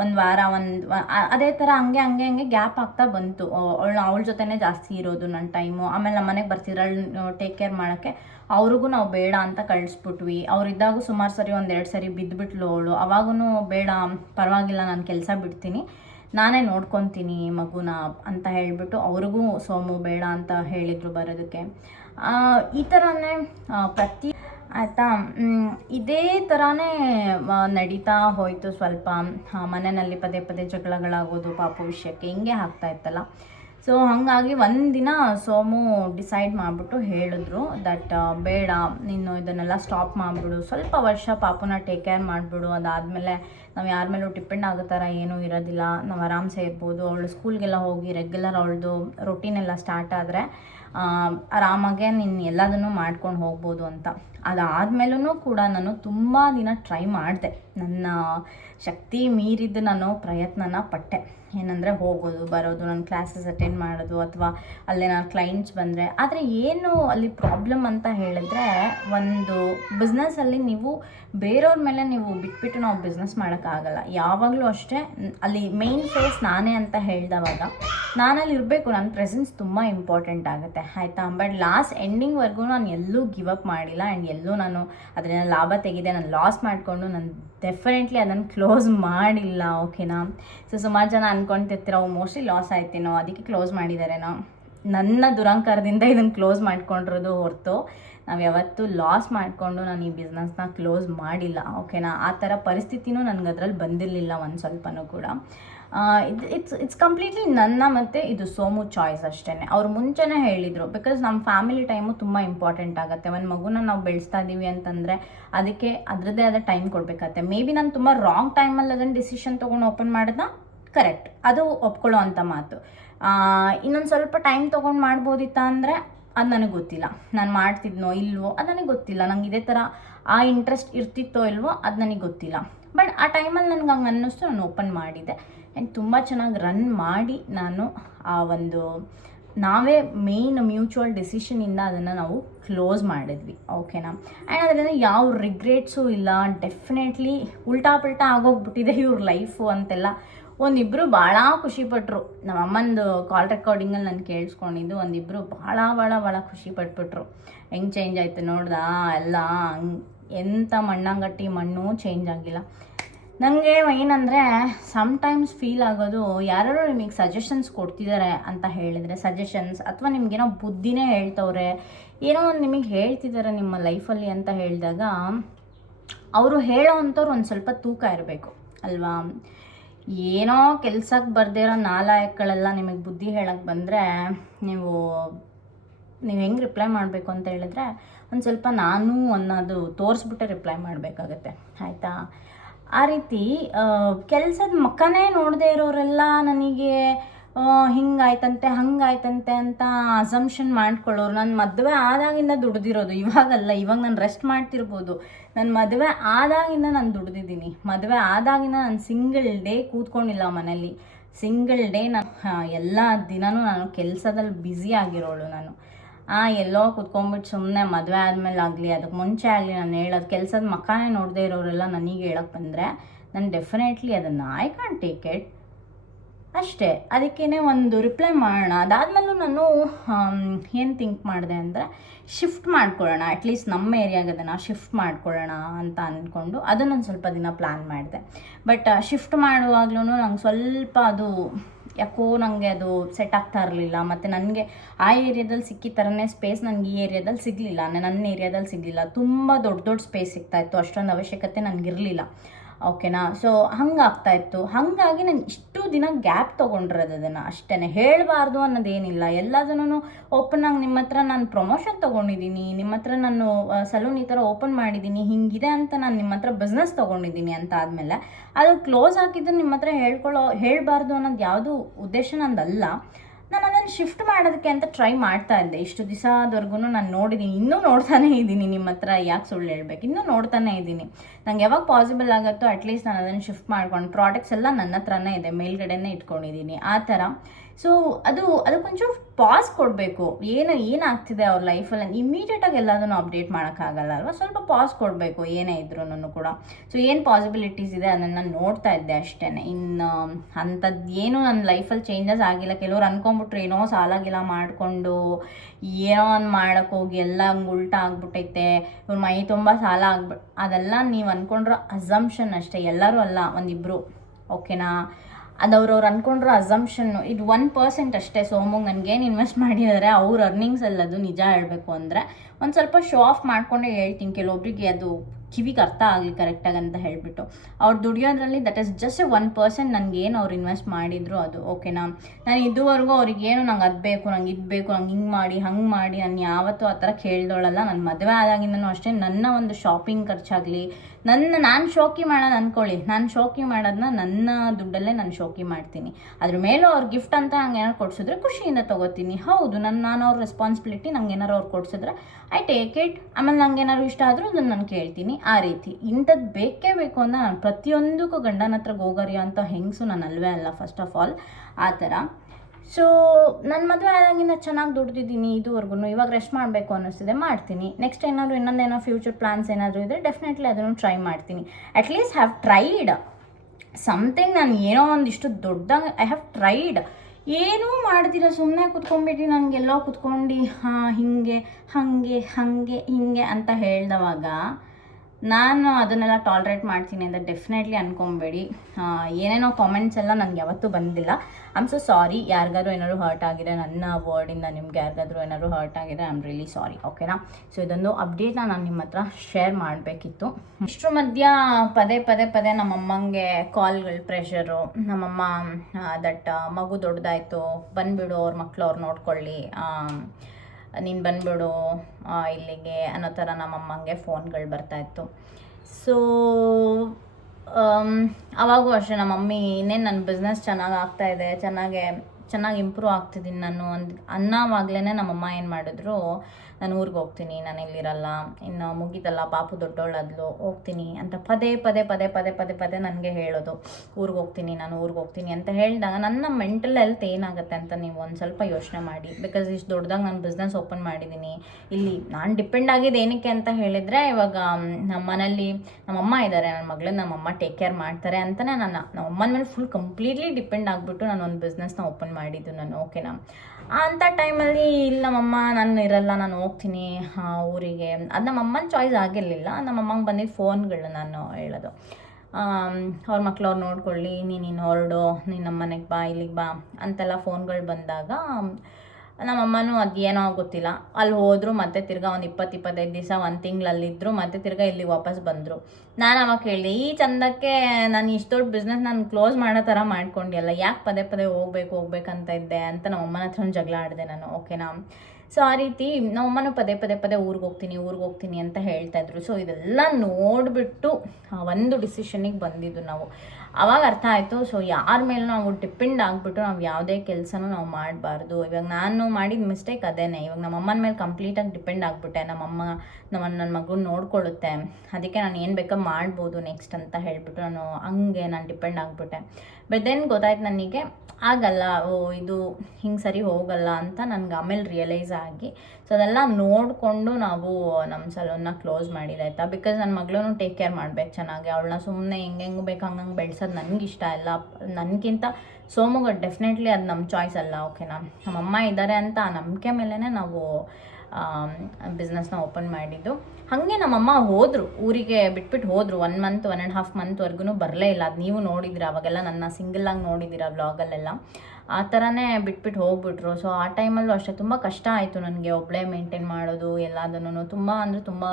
ಒಂದು ವಾರ, ಒಂದು ಅದೇ ಥರ ಹಂಗೆ ಹಂಗೆ ಹಂಗೆ ಗ್ಯಾಪ್ ಆಗ್ತಾ ಬಂತು. ಅವಳು ಅವಳ ಜೊತೆನೇ ಜಾಸ್ತಿ ಇರೋದು ನನ್ನ ಟೈಮು ಆಮೇಲೆ ನಮ್ಮ ಮನೆಗೆ ಬರ್ತಿರಳು ಟೇಕ್ ಕೇರ್ ಮಾಡೋಕ್ಕೆ ಅವ್ರಿಗೂ ನಾವು ಬೇಡ ಅಂತ ಕಳಿಸ್ಬಿಟ್ವಿ. ಅವ್ರಿದ್ದಾಗೂ ಸುಮಾರು ಸರಿ ಒಂದೆರಡು ಸರಿ ಬಿದ್ದುಬಿಟ್ಲು ಅವಳು. ಅವಾಗೂ ಬೇಡ, ಪರವಾಗಿಲ್ಲ, ನಾನು ಕೆಲಸ ಬಿಡ್ತೀನಿ. ನಾನೇ ನೋಡ್ಕೊತೀನಿ ಮಗುನ ಅಂತ ಹೇಳಿಬಿಟ್ಟು ಅವ್ರಿಗೂ ಸೋಮು ಬೇಡ ಅಂತ ಹೇಳಿದರು ಬರೋದಕ್ಕೆ. ಈ ಥರನೇ ಪ್ರತಿ, ಆಯಿತಾ? ಇದೇ ಥರನೇ ನಡೀತಾ ಹೋಯಿತು ಸ್ವಲ್ಪ. ಮನೆಯಲ್ಲಿ ಪದೇ ಪದೇ ಜಗಳಗಳಾಗೋದು ಪಾಪ ವಿಷಯಕ್ಕೆ. ಹಿಂಗೆ ಆಗ್ತಾ ಇತ್ತಲ್ಲ. ಸೊ ಹಾಗಾಗಿ ಒಂದಿನ ಸೋಮು ಡಿಸೈಡ್ ಮಾಡಿಬಿಟ್ಟು ಹೇಳಿದ್ರು ದಟ್ ಬೇಡ, ನೀನು ಇದನ್ನೆಲ್ಲ ಸ್ಟಾಪ್ ಮಾಡಿಬಿಡು. ಸ್ವಲ್ಪ ವರ್ಷ ಪಾಪುನ ಟೇಕ್ ಕೇರ್ ಮಾಡಿಬಿಡು. ಅದಾದಮೇಲೆ ನಾವು ಯಾರ ಮೇಲೂ ಡಿಪೆಂಡ್ ಆಗೋ ಥರ ಏನೂ ಇರೋದಿಲ್ಲ. ನಾವು ಆರಾಮ್ಸೆ ಇರ್ಬೋದು ಅವಳು ಸ್ಕೂಲ್ಗೆಲ್ಲ ಹೋಗಿ ರೆಗ್ಯುಲರ್ ಅವಳದು ರೊಟೀನ್ ಎಲ್ಲ ಸ್ಟಾರ್ಟ್ ಆದರೆ ಆರಾಮಾಗೆ ನೀನು ಎಲ್ಲದನ್ನು ಮಾಡ್ಕೊಂಡು ಹೋಗ್ಬೋದು ಅಂತ. ಅದಾದಮೇಲೂ ಕೂಡ ನಾನು ತುಂಬ ದಿನ ಟ್ರೈ ಮಾಡಿದೆ. ನನ್ನ ಶಕ್ತಿ ಮೀರಿದ್ದು ನಾನು ಪ್ರಯತ್ನನ ಪಟ್ಟೆ. ಏನಂದರೆ ಹೋಗೋದು, ಬರೋದು ನನ್ನ ಕ್ಲಾಸಸ್ ಅಟೆಂಡ್ ಮಾಡೋದು ಅಥವಾ ಅಲ್ಲೇ ನಾನು ಕ್ಲೈಂಟ್ಸ್ ಬಂದರೆ. ಆದರೆ ಏನು ಅಲ್ಲಿ ಪ್ರಾಬ್ಲಮ್ ಅಂತ ಹೇಳಿದ್ರೆ ಒಂದು ಬಿಸ್ನೆಸ್ಸಲ್ಲಿ ನೀವು ಬೇರೆಯವ್ರ ಮೇಲೆ ನೀವು ಬಿಟ್ಬಿಟ್ಟು ನಾವು ಬಿಸ್ನೆಸ್ ಮಾಡೋಕ್ಕಾಗಲ್ಲ. ಯಾವಾಗಲೂ ಅಷ್ಟೇ ಅಲ್ಲಿ ಮೇನ್ ಫೇಸ್ ನಾನೇ ಅಂತ ಹೇಳ್ದವಾಗ ನಾನಲ್ಲಿ ಇರಬೇಕು ನನ್ನ ಪ್ರೆಸೆನ್ಸ್ ತುಂಬ ಇಂಪಾರ್ಟೆಂಟ್ ಆಗುತ್ತೆ. ಆಯಿತಾ? ಬಟ್ ಲಾಸ್ಟ್ ಎಂಡಿಂಗ್ವರೆಗೂ ನಾನು ಎಲ್ಲೂ ಗಿವ್ ಅಪ್ ಮಾಡಿಲ್ಲ. ಆ್ಯಂಡ್ ಎಲ್ಲೂ ನಾನು ಅದರಿಂದ ಲಾಭ ತೆಗೆದೆ, ನಾನು ಲಾಸ್ ಮಾಡಿಕೊಂಡು, ನಾನು ಡೆಫಿನೆಟ್ಲಿ ಅದನ್ನು ಕ್ಲೋಸ್ ಮಾಡಿಲ್ಲ, ಓಕೆನಾ? ಸೊ ಸುಮಾರು ಜನ ಅನ್ಕೊಂತಿರ್ತೀರ ಮೋಸ್ಟ್ಲಿ ಲಾಸ್ ಆಯ್ತೇನೋ, ಅದಕ್ಕೆ ಕ್ಲೋಸ್ ಮಾಡಿದಾರೇನೋ. ನನ್ನ ದುರಂಕಾರದಿಂದ ಇದನ್ನು ಕ್ಲೋಸ್ ಮಾಡ್ಕೊಂಡಿರೋದು ಹೊರತು, ನಾವು ಯಾವತ್ತೂ ಲಾಸ್ ಮಾಡಿಕೊಂಡು ನಾನು ಈ ಬಿಸ್ನೆಸ್ನ ಕ್ಲೋಸ್ ಮಾಡಿಲ್ಲ, ಓಕೆನಾ? ಆ ಥರ ಪರಿಸ್ಥಿತಿನೂ ನನಗೆ ಅದರಲ್ಲಿ ಬಂದಿರಲಿಲ್ಲ ಒಂದು ಸ್ವಲ್ಪನೂ ಕೂಡ. ಇಟ್ಸ್ ಇಟ್ಸ್ ಕಂಪ್ಲೀಟ್ಲಿ ನನ್ನ ಮತ್ತು ಇದು ಸೋಮು ಚಾಯ್ಸ್ ಅಷ್ಟೇ ಅವ್ರು ಮುಂಚೆನೇ ಹೇಳಿದರು ಬಿಕಾಸ್ ನಮ್ಮ ಫ್ಯಾಮಿಲಿ ಟೈಮು ತುಂಬ ಇಂಪಾರ್ಟೆಂಟ್ ಆಗುತ್ತೆ. ಒಂದು ಮಗುನ ನಾವು ಬೆಳೆಸ್ತಾ ಇದ್ದೀವಿ ಅಂತಂದರೆ ಅದಕ್ಕೆ ಅದರದ್ದೇ ಆದ ಟೈಮ್ ಕೊಡಬೇಕಾಗತ್ತೆ. ಮೇ ಬಿ ನಾನು ತುಂಬ ರಾಂಗ್ ಟೈಮಲ್ಲಿ ಅದನ್ನು ಡಿಸಿಷನ್ ತೊಗೊಂಡು ಓಪನ್ ಮಾಡಿದ್ನ? ಕರೆಕ್ಟ್ ಅದು ಒಪ್ಕೊಳ್ಳೋ ಅಂಥ ಮಾತು. ಇನ್ನೊಂದು ಸ್ವಲ್ಪ ಟೈಮ್ ತೊಗೊಂಡು ಮಾಡ್ಬೋದಿತ್ತ ಅಂದರೆ ಅದು ನನಗೆ ಗೊತ್ತಿಲ್ಲ. ನಾನು ಮಾಡ್ತಿದ್ನೋ ಇಲ್ವೋ ಅದು ನನಗೆ ಗೊತ್ತಿಲ್ಲ. ನಂಗೆ ಇದೇ ಥರ ಆ ಇಂಟ್ರೆಸ್ಟ್ ಇರ್ತಿತ್ತೋ ಇಲ್ವೋ ಅದು ನನಗೆ ಗೊತ್ತಿಲ್ಲ. ಬಟ್ ಆ ಟೈಮಲ್ಲಿ ನನಗೆ ಹಂಗೆ ಅನ್ನಿಸ್ತು, ನಾನು ಓಪನ್ ಮಾಡಿದೆ. ಆ್ಯಂಡ್ ತುಂಬ ಚೆನ್ನಾಗಿ ರನ್ ಮಾಡಿ ನಾನು ಆ ಒಂದು, ನಾವೇ ಮೇನ್ ಮ್ಯೂಚುವಲ್ ಡಿಸಿಷನಿಂದ ಅದನ್ನು ನಾವು ಕ್ಲೋಸ್ ಮಾಡಿದ್ವಿ. ಓಕೆನಾ ಆ್ಯಂಡ್ ಅದರಿಂದ ಯಾವ ರಿಗ್ರೆಟ್ಸು ಇಲ್ಲ ಡೆಫಿನೆಟ್ಲಿ ಉಲ್ಟಾ ಪಲ್ಟಾ ಆಗೋಗ್ಬಿಟ್ಟಿದೆ ಇವ್ರ ಲೈಫು ಅಂತೆಲ್ಲ. ಒಂದಿಬ್ಬರು ಭಾಳ ಖುಷಿಪಟ್ಟರು ನಮ್ಮ ಅಮ್ಮಂದು ಕಾಲ್ ರೆಕಾರ್ಡಿಂಗಲ್ಲಿ ನಾನು ಕೇಳಿಸ್ಕೊಂಡಿದ್ದು ಒಂದಿಬ್ಬರು ಭಾಳ ಭಾಳ ಭಾಳ ಖುಷಿ ಪಟ್ಬಿಟ್ರು. ಹೆಂಗೆ ಚೇಂಜ್ ಆಯಿತು ನೋಡ್ದಾ? ಎಲ್ಲ ಹಂಗೆ ಎಂಥ ಮಣ್ಣಂಗಟ್ಟಿ ಮಣ್ಣು ಚೇಂಜ್ ಆಗಿಲ್ಲ. ನನಗೆ ಏನಂದರೆ ಸಮ್ಟೈಮ್ಸ್ ಫೀಲ್ ಆಗೋದು ಯಾರು ನಿಮಗೆ ಸಜೆಷನ್ಸ್ ಕೊಡ್ತಿದ್ದಾರೆ ಅಂತ ಹೇಳಿದರೆ ಸಜೆಷನ್ಸ್ ಅಥವಾ ನಿಮಗೇನೋ ಬುದ್ಧಿನೇ ಹೇಳ್ತವ್ರೆ, ಏನೋ ಒಂದು ನಿಮಗೆ ಹೇಳ್ತಿದ್ದಾರೆ ನಿಮ್ಮ ಲೈಫಲ್ಲಿ ಅಂತ ಹೇಳಿದಾಗ, ಅವರು ಹೇಳೋ ಅಂಥವ್ರು ಒಂದು ಸ್ವಲ್ಪ ತೂಕ ಇರಬೇಕು, ಅಲ್ವಾ? ಏನೋ ಕೆಲ್ಸಕ್ಕೆ ಬರದೇ ಇರೋ ನಾಲಾಯಕಗಳೆಲ್ಲ ನಿಮಗೆ ಬುದ್ಧಿ ಹೇಳಕ್ಕೆ ಬಂದರೆ ನೀವು ನೀವು ಹೆಂಗೆ ರಿಪ್ಲೈ ಮಾಡಬೇಕು ಅಂತ ಹೇಳಿದ್ರೆ, ಒಂದು ಸ್ವಲ್ಪ ನಾನು ಅನ್ನೋದು ತೋರಿಸ್ಬಿಟ್ಟೆ ರಿಪ್ಲೈ ಮಾಡಬೇಕಾಗತ್ತೆ, ಆಯಿತಾ? ಆ ರೀತಿ ಕೆಲಸದ ಮಕ್ಕನೇ ನೋಡದೇ ಇರೋರೆಲ್ಲ ನನಗೆ ಹಿಂಗಾಯ್ತಂತೆ, ಹಂಗಾಯ್ತಂತೆ ಅಂತ ಅಸಂಪ್ಷನ್ ಮಾಡ್ಕೊಳ್ಳೋರು. ನನ್ನ ಮದುವೆ ಆದಾಗಿಂದ ದುಡ್ದಿರೋದು, ಇವಾಗಲ್ಲ, ಇವಾಗ ನಾನು ರೆಸ್ಟ್ ಮಾಡ್ತಿರ್ಬೋದು. ನನ್ನ ಮದುವೆ ಆದಾಗಿಂದ ನಾನು ದುಡ್ದಿದ್ದೀನಿ. ಮದುವೆ ಆದಾಗಿಂದ ನಾನು ಸಿಂಗಲ್ ಡೇ ಕೂತ್ಕೊಂಡಿಲ್ಲ ಮನೇಲಿ. ಸಿಂಗಲ್ ಡೇ ನಾನು ಎಲ್ಲ ದಿನನೂ ನಾನು ಕೆಲಸದಲ್ಲಿ ಬ್ಯುಸಿ ಆಗಿರೋಳು ನಾನು. ಆ, ಎಲ್ಲೋ ಕುತ್ಕೊಂಡ್ಬಿಟ್ಟು ಸುಮ್ಮನೆ ಮದುವೆ ಆದಮೇಲೆ ಆಗಲಿ ಅದಕ್ಕೆ ಮುಂಚೆ ಆಗಲಿ ನಾನು ಹೇಳೋದು ಕೆಲಸದ ಮಕ್ಕನೇ ನೋಡದೇ ಇರೋರೆಲ್ಲ ನನಗೆ ಹೇಳಕ್ಕೆ ಬಂದರೆ ನಾನು ಡೆಫಿನೆಟ್ಲಿ ಅದನ್ನು ಐ ಕಾನ್ ಟೇಕ್ ಇಟ್ ಅಷ್ಟೇ ಅದಕ್ಕೇ ಒಂದು ರಿಪ್ಲೈ ಮಾಡೋಣ. ಅದಾದಮೇಲೂ ನಾನು ಏನು ಥಿಂಕ್ ಮಾಡಿದೆ ಅಂದರೆ ಶಿಫ್ಟ್ ಮಾಡ್ಕೊಳ್ಳೋಣ. ಅಟ್ಲೀಸ್ಟ್ ನಮ್ಮ ಏರಿಯಾಗೆ ಅದನ್ನು ಶಿಫ್ಟ್ ಮಾಡ್ಕೊಳ್ಳೋಣ ಅಂತ ಅಂದ್ಕೊಂಡು ಅದನ್ನೊಂದು ಸ್ವಲ್ಪ ದಿನ ಪ್ಲ್ಯಾನ್ ಮಾಡಿದೆ. ಬಟ್ ಶಿಫ್ಟ್ ಮಾಡುವಾಗ್ಲೂ ನಂಗೆ ಸ್ವಲ್ಪ ಅದು ಯಾಕೋ ನನಗೆ ಅದು ಸೆಟ್ ಆಗ್ತಾ ಇರಲಿಲ್ಲ. ಮತ್ತು ನನಗೆ ಆ ಏರಿಯಾದಲ್ಲಿ ಸಿಕ್ಕಿದ ಥರನೇ ಸ್ಪೇಸ್ ನನಗೆ ಈ ಏರಿಯಾದಲ್ಲಿ ಸಿಗಲಿಲ್ಲ. ನನ್ನ ಏರಿಯಾದಲ್ಲಿ ಸಿಗಲಿಲ್ಲ. ತುಂಬ ದೊಡ್ಡ ದೊಡ್ಡ ಸ್ಪೇಸ್ ಸಿಗ್ತಾ ಇತ್ತು. ಅಷ್ಟೊಂದು ಅವಶ್ಯಕತೆ ನನಗಿರಲಿಲ್ಲ. ಓಕೆನಾ? ಸೊ ಹಂಗಾಗ್ತಾ ಇತ್ತು. ಹಾಗಾಗಿ ನಾನು ಇಷ್ಟು ದಿನ ಗ್ಯಾಪ್ ತೊಗೊಂಡಿರೋದು ಅದನ್ನು. ಅಷ್ಟೇ ಹೇಳಬಾರ್ದು ಅನ್ನೋದೇನಿಲ್ಲ. ಎಲ್ಲದನ್ನು ಓಪನ್ ಆಗಿ ನಿಮ್ಮ ಹತ್ರ ನಾನು ಪ್ರಮೋಷನ್ ತೊಗೊಂಡಿದ್ದೀನಿ ನಿಮ್ಮ ಹತ್ರ ನಾನು ಸಲೂನ್ ಈ ಥರ ಓಪನ್ ಮಾಡಿದ್ದೀನಿ ಹಿಂಗಿದೆ ಅಂತ ನಾನು ನಿಮ್ಮ ಹತ್ರ ಬಿಸ್ನೆಸ್ ತೊಗೊಂಡಿದ್ದೀನಿ ಅಂತ ಆದಮೇಲೆ, ಅದು ಕ್ಲೋಸ್ ಆಗಿದ್ದು ನಿಮ್ಮ ಹತ್ರ ಹೇಳ್ಕೊಳ್ಳೋ ಹೇಳಬಾರ್ದು ಅನ್ನೋದು ಯಾವುದು ಉದ್ದೇಶ ನಂದಲ್ಲ. ನಾನು ಅದನ್ನು ಶಿಫ್ಟ್ ಮಾಡೋದಕ್ಕೆ ಅಂತ ಟ್ರೈ ಮಾಡ್ತಾ ಇದ್ದೆ. ಇಷ್ಟು ದಿವಸದವರೆಗೂ ನಾನು ನೋಡಿದ್ದೀನಿ ಇನ್ನೂ ನೋಡ್ತಾನೇ ಇದ್ದೀನಿ ನಿಮ್ಮ ಹತ್ರ ಯಾಕೆ ಸುಳ್ಳು ಹೇಳ್ಬೇಕು? ಇನ್ನೂ ನೋಡ್ತಾನೇ ಇದ್ದೀನಿ. ನಂಗೆ ಯಾವಾಗ ಪಾಸಿಬಲ್ ಆಗುತ್ತೋ ಅಟ್ಲೀಸ್ಟ್ ನಾನು ಅದನ್ನು ಶಿಫ್ಟ್ ಮಾಡ್ಕೊಂಡು ಪ್ರಾಡಕ್ಟ್ಸ್ ಎಲ್ಲ ನನ್ನ ಹತ್ರನೇ ಇದೆ. ಮೇಲ್ಗಡೆನೇ ಇಟ್ಕೊಂಡಿದ್ದೀನಿ ಆ ಥರ. ಸೊ ಅದು ಅದಕ್ಕೊಂಚೂರು ಪಾಸ್ ಕೊಡಬೇಕು. ಏನು, ಏನಾಗ್ತಿದೆ ಅವ್ರ ಲೈಫಲ್ಲಿ ಇಮ್ಮಿಡಿಯೇಟಾಗಿ ಎಲ್ಲದನ್ನು ಅಪ್ಡೇಟ್ ಮಾಡೋಕ್ಕಾಗಲ್ಲ ಅಲ್ವಾ? ಸ್ವಲ್ಪ ಪಾಸ್ ಕೊಡಬೇಕು, ಏನೇ ಇದ್ರೂ ಕೂಡ. ಸೊ ಏನು ಪಾಸಿಬಿಲಿಟೀಸ್ ಇದೆ ಅದನ್ನು ನೋಡ್ತಾ ಇದ್ದೆ ಅಷ್ಟೇ ಇನ್ನು ಅಂಥದ್ದು ಏನು ನನ್ನ ಲೈಫಲ್ಲಿ ಚೇಂಜಸ್ ಆಗಿಲ್ಲ. ಕೆಲವ್ರು ಅನ್ಕೊಂಬಿಟ್ರೆ ಏನೋ ಸಾಲ ಗೀಲ ಮಾಡಿಕೊಂಡು, ಏನೋ ಒಂದು ಮಾಡೋಕ್ಕೆ ಹೋಗಿ ಎಲ್ಲ ಹಂಗೆ ಉಲ್ಟಾ ಆಗ್ಬಿಟ್ಟೈತೆ. ಇವ್ರ ಮೈ ತುಂಬ ಸಾಲ ಆಗ್ಬಿಟ್ಟು ಅದೆಲ್ಲ ನೀವು ಅಂದ್ಕೊಂಡ್ರೆ ಅಸಂಪ್ಷನ್ ಅಷ್ಟೇ. ಎಲ್ಲರೂ ಅಲ್ಲ ಒಂದಿಬ್ಬರು ಓಕೆನಾ ಅದು ಅವ್ರವ್ರು ಅಂದ್ಕೊಂಡ್ರು ಅಸಂಪ್ಷನ್ನು ಇದು ಒನ್ ಪರ್ಸೆಂಟ್ ಅಷ್ಟೇ ಸೋಮುಗ್ ನನಗೇನು ಇನ್ವೆಸ್ಟ್ ಮಾಡಿದ್ದಾರೆ ಅವ್ರ ಅರ್ನಿಂಗ್ಸ್ ಅದು ನಿಜ ಹೇಳಬೇಕು ಅಂದರೆ ಒಂದು ಸ್ವಲ್ಪ ಶೋ ಆಫ್ ಮಾಡ್ಕೊಂಡೇ ಹೇಳ್ತೀನಿ. ಕೆಲವೊಬ್ಬರಿಗೆ ಅದು ಕಿವಿಗೆ ಅರ್ಥ ಆಗಲಿ ಕರೆಕ್ಟಾಗಿ ಅಂತ ಹೇಳಿಬಿಟ್ಟು. ಅವ್ರು ದುಡಿಯೋದ್ರಲ್ಲಿ that is just one percent ನನಗೇನು ಅವ್ರು ಇನ್ವೆಸ್ಟ್ ಮಾಡಿದ್ರು ಅದು ಓಕೆನಾ ನಾನು ಇದುವರೆಗೂ ಅವ್ರಿಗೇನು ನಂಗೆ ಅದು ಬೇಕು, ನಂಗೆ ಇದು ಬೇಕು, ನಂಗೆ ಹಿಂಗೆ ಮಾಡಿ, ಹಂಗೆ ಮಾಡಿ, ನಾನು ಯಾವತ್ತೂ ಆ ಥರ ಕೇಳ್ದೋಳಲ್ಲ. ನನ್ನ ಮದುವೆ ಆದಾಗಿಂದನೂ ಅಷ್ಟೇ ನನ್ನ ಒಂದು ಶಾಪಿಂಗ್ ಖರ್ಚಾಗಲಿ ನನ್ನ, ನಾನು ಶೋಕಿ ಮಾಡೋಣ ಅಂದ್ಕೊಳ್ಳಿ ನಾನು ಶೋಕಿ ಮಾಡೋದನ್ನ ನನ್ನ ದುಡ್ಡಲ್ಲೇ ನಾನು ಶೋಕಿ ಮಾಡ್ತೀನಿ. ಅದ್ರ ಮೇಲೂ ಅವ್ರ ಗಿಫ್ಟ್ ಅಂತ ಹಂಗೇನಾರು ಏನಾರು ಕೊಡ್ಸಿದ್ರೆ ಖುಷಿಯಿಂದ ತೊಗೋತೀನಿ. ಹೌದು ನನ್ನ ನಾನು ಅವ್ರ ರೆಸ್ಪಾನ್ಸಿಬಿಲಿಟಿ ನಂಗೆ ಏನಾರು ಅವ್ರು ಕೊಡ್ಸಿದ್ರೆ ಐ ಟೇಕ್ ಇಟ್ ಆಮೇಲೆ ನಂಗೆ ಇಷ್ಟ ಆದರೂ ಅದನ್ನು ನಾನು ಕೇಳ್ತೀನಿ. ಆ ರೀತಿ. ಇಂಥದ್ದು ಬೇಕೇ ಬೇಕು ಅಂತ ನಾನು ಪ್ರತಿಯೊಂದಕ್ಕೂ ಗಂಡನ ಹತ್ರ ಗೋಗರಿಯೋ ಅಂತ ಹೆಂಗಸು ನಾನು ಅಲ್ವೇ ಅಲ್ಲ ಫಸ್ಟ್ ಆಫ್ ಆಲ್ ಆ ಥರ. ಸೊ ನನ್ನ ಮದುವೆ ಆದಾಗಿಂದ ಚೆನ್ನಾಗಿ ದುಡ್ದಿದ್ದೀನಿ ಇದುವರೆಗೂ ಇವಾಗ ರೆಸ್ಟ್ ಮಾಡಬೇಕು ಅನ್ನಿಸ್ತಿದೆ, ಮಾಡ್ತೀನಿ. ನೆಕ್ಸ್ಟ್ ಏನಾದರೂ ಇನ್ನೊಂದೇನೋ ಫ್ಯೂಚರ್ ಪ್ಲಾನ್ಸ್ ಏನಾದರೂ ಇದ್ದರೆ ಡೆಫಿನೆಟ್ಲಿ ಅದನ್ನು ಟ್ರೈ ಮಾಡ್ತೀನಿ. ಅಟ್ಲೀಸ್ಟ್ ಹ್ಯಾವ್ ಟ್ರೈಡ್ ಸಮಥಿಂಗ್ ನಾನು ಏನೋ ಒಂದಿಷ್ಟು ದೊಡ್ಡದಾಗಿ ಐ ಹ್ಯಾವ್ ಟ್ರೈಡ್ ಏನೂ ಮಾಡ್ದಿರ ಸುಮ್ಮನೆ ಕುತ್ಕೊಂಡ್ಬಿಟ್ಟು ನನಗೆಲ್ಲೋ ಕುತ್ಕೊಂಡು, ಹಾಂ, ಹೀಗೆ, ಹಾಗೆ ಹಾಗೆ, ಹೀಗೆ ಅಂತ ಹೇಳ್ದವಾಗ ನಾನು ಅದನ್ನೆಲ್ಲ ಟಾಲ್ರೇಟ್ ಮಾಡ್ತೀನಿ ಅಂತ ಡೆಫಿನೆಟ್ಲಿ ಅನ್ಕೊಬೇಡಿ. ಏನೇನೋ ಕಾಮೆಂಟ್ಸ್ ಎಲ್ಲ ನನಗೆ ಯಾವತ್ತೂ ಬಂದಿಲ್ಲ. ಐ ಆಮ್ ಸೊ ಸಾರಿ ಯಾರಿಗಾದ್ರೂ ಏನಾದ್ರು ಹರ್ಟ್ ಆಗಿದೆ, ನನ್ನ ವರ್ಡಿಂದ ನಿಮ್ಗೆ ಯಾರಿಗಾದ್ರೂ ಏನಾದ್ರು ಹರ್ಟ್ ಆಗಿದೆ ಐ ಆಮ್ ರಿಯಲಿ ಸಾರಿ ಓಕೆನಾ ಸೊ ಇದೊಂದು ಅಪ್ಡೇಟ್ನ ನಾನು ನಿಮ್ಮ ಹತ್ರ ಶೇರ್ ಮಾಡಬೇಕಿತ್ತು. ಇಷ್ಟರ ಮಧ್ಯ ಪದೇ ಪದೇ ಪದೇ ನಮ್ಮಮ್ಮಂಗೆ ಕಾಲ್ಗಳು ಪ್ರೆಷರು ನಮ್ಮಮ್ಮ ದಟ್ ಮಗು ದೊಡ್ಡದಾಯಿತು, ಬಂದುಬಿಡು, ಅವ್ರ ಮಕ್ಕಳು ಅವ್ರು ನೋಡ್ಕೊಳ್ಳಿ ನೀನು ಬಂದ್ಬಿಡು ಇಲ್ಲಿಗೆ ಅನ್ನೋ ಥರ ನಮ್ಮಮ್ಮಂಗೆ ಫೋನ್ಗಳು ಬರ್ತಾಯಿತ್ತು ಸೊ ಅವಾಗೂ ಅಷ್ಟೇ ನಮ್ಮ ಮಮ್ಮಿ ಇನ್ನೇನು ನನ್ನ ಬಿಸ್ನೆಸ್ ಚೆನ್ನಾಗಿ ಆಗ್ತಾಯಿದೆ ಚೆನ್ನಾಗೆ, ಚೆನ್ನಾಗಿ ಇಂಪ್ರೂವ್ ಆಗ್ತಿದ್ದೀನಿ ನಾನು ಅಂದ್ ಅನ್ನೋವಾಗ್ಲೇ ನಮ್ಮಮ್ಮ ಏನು ಮಾಡಿದ್ರು ನಾನು ಊರಿಗೆ ಹೋಗ್ತೀನಿ, ನಾನು ಇಲ್ಲಿರಲ್ಲ, ಇನ್ನು ಮುಗೀತಲ್ಲ, ಪಾಪು ದೊಡ್ಡೋಳದ್ಲು, ಹೋಗ್ತೀನಿ ಅಂತ ಪದೇ ಪದೇ ಪದೇ ಪದೇ ಪದೇ ಪದೇ ನನಗೆ ಹೇಳೋದು. ಊರಿಗೆ ಹೋಗ್ತೀನಿ, ನಾನು ಊರಿಗೆ ಹೋಗ್ತೀನಿ ಅಂತ ಹೇಳಿದಾಗ ನನ್ನ ಮೆಂಟಲ್ ಹೆಲ್ತ್ ಏನಾಗುತ್ತೆ ಅಂತ ನೀವು ಒಂದು ಸ್ವಲ್ಪ ಯೋಚನೆ ಮಾಡಿ. ಬಿಕಾಸ್ ಇಷ್ಟು ದೊಡ್ಡದಾಗ ನಾನು ಬಿಸ್ನೆಸ್ ಓಪನ್ ಮಾಡಿದ್ದೀನಿ ಇಲ್ಲಿ ನಾನು ಡಿಪೆಂಡ್ ಆಗಿದ್ದು ಏನಕ್ಕೆ ಅಂತ ಹೇಳಿದರೆ ಇವಾಗ ನಮ್ಮ ಮನೇಲಿ ನಮ್ಮಮ್ಮ ಇದ್ದಾರೆ, ನನ್ನ ಮಗಳು ನಮ್ಮಮ್ಮ ಟೇಕ್ ಕೇರ್ ಮಾಡ್ತಾರೆ ಅಂತಲೇ ನನ್ನ ನಮ್ಮಮ್ಮನ ಮೇಲೆ ಫುಲ್ ಕಂಪ್ಲೀಟ್ಲಿ ಡಿಪೆಂಡ್ ಆಗಿಬಿಟ್ಟು ನಾನು ಒಂದು ಬಿಸ್ನೆಸ್ನ ಓಪನ್ ಮಾಡಿದ್ದು ನಾನು ಓಕೆನಾ ಅಂಥ ಟೈಮಲ್ಲಿ ಇಲ್ಲ ನಮ್ಮಮ್ಮ, ನಾನು ಇರಲ್ಲ, ನಾನು ಹೋಗ್ತೀನಿ ಊರಿಗೆ. ಅದು ನಮ್ಮಮ್ಮನ ಚಾಯ್ಸ್ ಆಗಿರಲಿಲ್ಲ. ನಮ್ಮಮ್ಮಂಗೆ ಬಂದಿದ್ದು ಫೋನ್ಗಳು ನಾನು ಹೇಳೋದು. ಅವ್ರ ಮಕ್ಳು ಅವ್ರು ನೋಡ್ಕೊಳ್ಳಿ, ನೀನು ಇನ್ನು ಹೊರಡು, ನೀನು ನಮ್ಮ ಮನೆಗೆ ಬಾ, ಇಲ್ಲಿಗೆ ಬಾ. ಅಂತೆಲ್ಲ ಫೋನ್ಗಳು ಬಂದಾಗ ನಮ್ಮಮ್ಮನೂ ಅದು ಏನೋ ಗೊತ್ತಿಲ್ಲ. ಅಲ್ಲಿ ಹೋದ್ರು ಮತ್ತೆ ತಿರ್ಗಾ ಒಂದು ಇಪ್ಪತ್ತು, ಇಪ್ಪತ್ತೈದು ದಿವಸ ಒಂದು ತಿಂಗಳಲ್ಲಿದ್ದರು ಮತ್ತೆ ತಿರ್ಗಾ ಇಲ್ಲಿ ವಾಪಸ್ ಬಂದರು. ನಾನು ಅವಾಗ ಕೇಳಿದೆ, ಈ ಚಂದಕ್ಕೆ ನಾನು ಇಷ್ಟು ದೊಡ್ಡ ಬಿಸ್ನೆಸ್ ನಾನು ಕ್ಲೋಸ್ ಮಾಡೋ ಥರ ಮಾಡ್ಕೊಂಡಿಲ್ಲ ಯಾಕೆ ಪದೇ ಪದೇ ಹೋಗ್ಬೇಕು, ಹೋಗ್ಬೇಕಂತ ಇದ್ದೆ? ಅಂತ ನಮ್ಮ ಅಮ್ಮನ ಹತ್ರ ಜಗಳ ಆಡಿದೆ ನಾನು ಓಕೆನಾ ಸೊ ಆ ರೀತಿ ನಮ್ಮಮ್ಮನೂ ಪದೇ ಪದೇ ಪದೇ ಊರಿಗೆ ಹೋಗ್ತೀನಿ ಊರಿಗೆ ಹೋಗ್ತೀನಿ ಅಂತ ಹೇಳ್ತಾ ಇದ್ರು. ಸೊ ಇದೆಲ್ಲ ನೋಡಿಬಿಟ್ಟು ಒಂದು ಡಿಸಿಷನಿಗೆ ಬಂದಿದ್ದು ನಾವು. ಅವಾಗ ಅರ್ಥ ಆಯಿತು. ಸೊ ಯಾರ ಮೇಲೆ ನಾವು ಡಿಪೆಂಡ್ ಆಗಿಬಿಟ್ಟು ನಾವು ಯಾವುದೇ ಕೆಲಸನೂ ನಾವು ಮಾಡಬಾರ್ದು. ಇವಾಗ ನಾನು ಮಾಡಿದ ಮಿಸ್ಟೇಕ್ ಅದೇನೆ. ಇವಾಗ ನಮ್ಮ ಅಮ್ಮನ ಮೇಲೆ ಕಂಪ್ಲೀಟಾಗಿ ಡಿಪೆಂಡ್ ಆಗಿಬಿಟ್ಟೆ. ನಮ್ಮಮ್ಮ ನಮ್ಮ ನನ್ನ ಮಗನ ನೋಡ್ಕೊಳ್ಳುತ್ತೆ ಅದಕ್ಕೆ ನಾನು ಏನು ಬೇಕಾ ಮಾಡ್ಬೋದು ನೆಕ್ಸ್ಟ್ ಅಂತ ಹೇಳಿಬಿಟ್ಟು ನಾನು ಹಂಗೆ ನಾನು ಡಿಪೆಂಡ್ ಆಗಿಬಿಟ್ಟೆ. ಬಟ್ ದೆನ್ ಗೊತ್ತಾಯ್ತು ನನಗೆ, ಆಗಲ್ಲ, ಓ, ಇದು ಹಿಂಗೆ ಸರಿ ಹೋಗಲ್ಲ ಅಂತ ನನಗೆ ಆಮೇಲೆ ರಿಯಲೈಸ್ ಆಗಿ. ಸೊ ಅದೆಲ್ಲ ನೋಡಿಕೊಂಡು ನಾವು ನಮ್ಮ ಸಲೂನ್ನ ಕ್ಲೋಸ್ ಮಾಡಿದಾಯ್ತಾ ಬಿಕಾಸ್ ನನ್ನ ಮಗಳೂ ಟೇಕ್ ಕೇರ್ ಮಾಡ್ಬೇಕು ಚೆನ್ನಾಗಿ. ಅವಳನ್ನ ಸುಮ್ಮನೆ ಹೆಂಗೆ ಹೆಂಗೆ ಬೇಕು ಹಂಗಂಗೆ ಬೆಳೆಸೋದು ನನಗೆ ಇಷ್ಟ ಇಲ್ಲ. ನನಗಿಂತ ಸೋಮುಗ ಡೆಫಿನೆಟ್ಲಿ ಅದು ನಮ್ಮ ಚಾಯ್ಸ್ ಅಲ್ಲ ಓಕೆನಾ ನಮ್ಮಮ್ಮ ಇದ್ದಾರೆ ಅಂತ ಆ ನಂಬಿಕೆ ಮೇಲೇ ನಾವು ಬಿಸ್ನೆಸ್ನ ಓಪನ್ ಮಾಡಿದ್ದು. ಹಾಗೆ ನಮ್ಮಮ್ಮ ಹೋದರು, ಊರಿಗೆ ಬಿಟ್ಬಿಟ್ಟು ಹೋದರು. One month one and half ಮಂತ್ವರೆಗೂ ಬರಲೇ ಇಲ್ಲ. ಅದು ನೀವು ನೋಡಿದ್ದೀರ, ಅವಾಗೆಲ್ಲ ನನ್ನ ಸಿಂಗಲಾಗಿ ನೋಡಿದ್ದೀರ ವ್ಲಾಗಲ್ಲೆಲ್ಲ ಆ ಥರನೇ ಬಿಟ್ಬಿಟ್ಟು ಹೋಗ್ಬಿಟ್ರು. ಸೊ ಆ ಟೈಮಲ್ಲೂ ಅಷ್ಟೇ. ತುಂಬ ಕಷ್ಟ ಆಯಿತು ನನಗೆ ಒಬ್ಬಳೇ ಮೇಂಟೈನ್ ಮಾಡೋದು, ಎಲ್ಲದನ್ನು. ತುಂಬ ಅಂದರೆ ತುಂಬ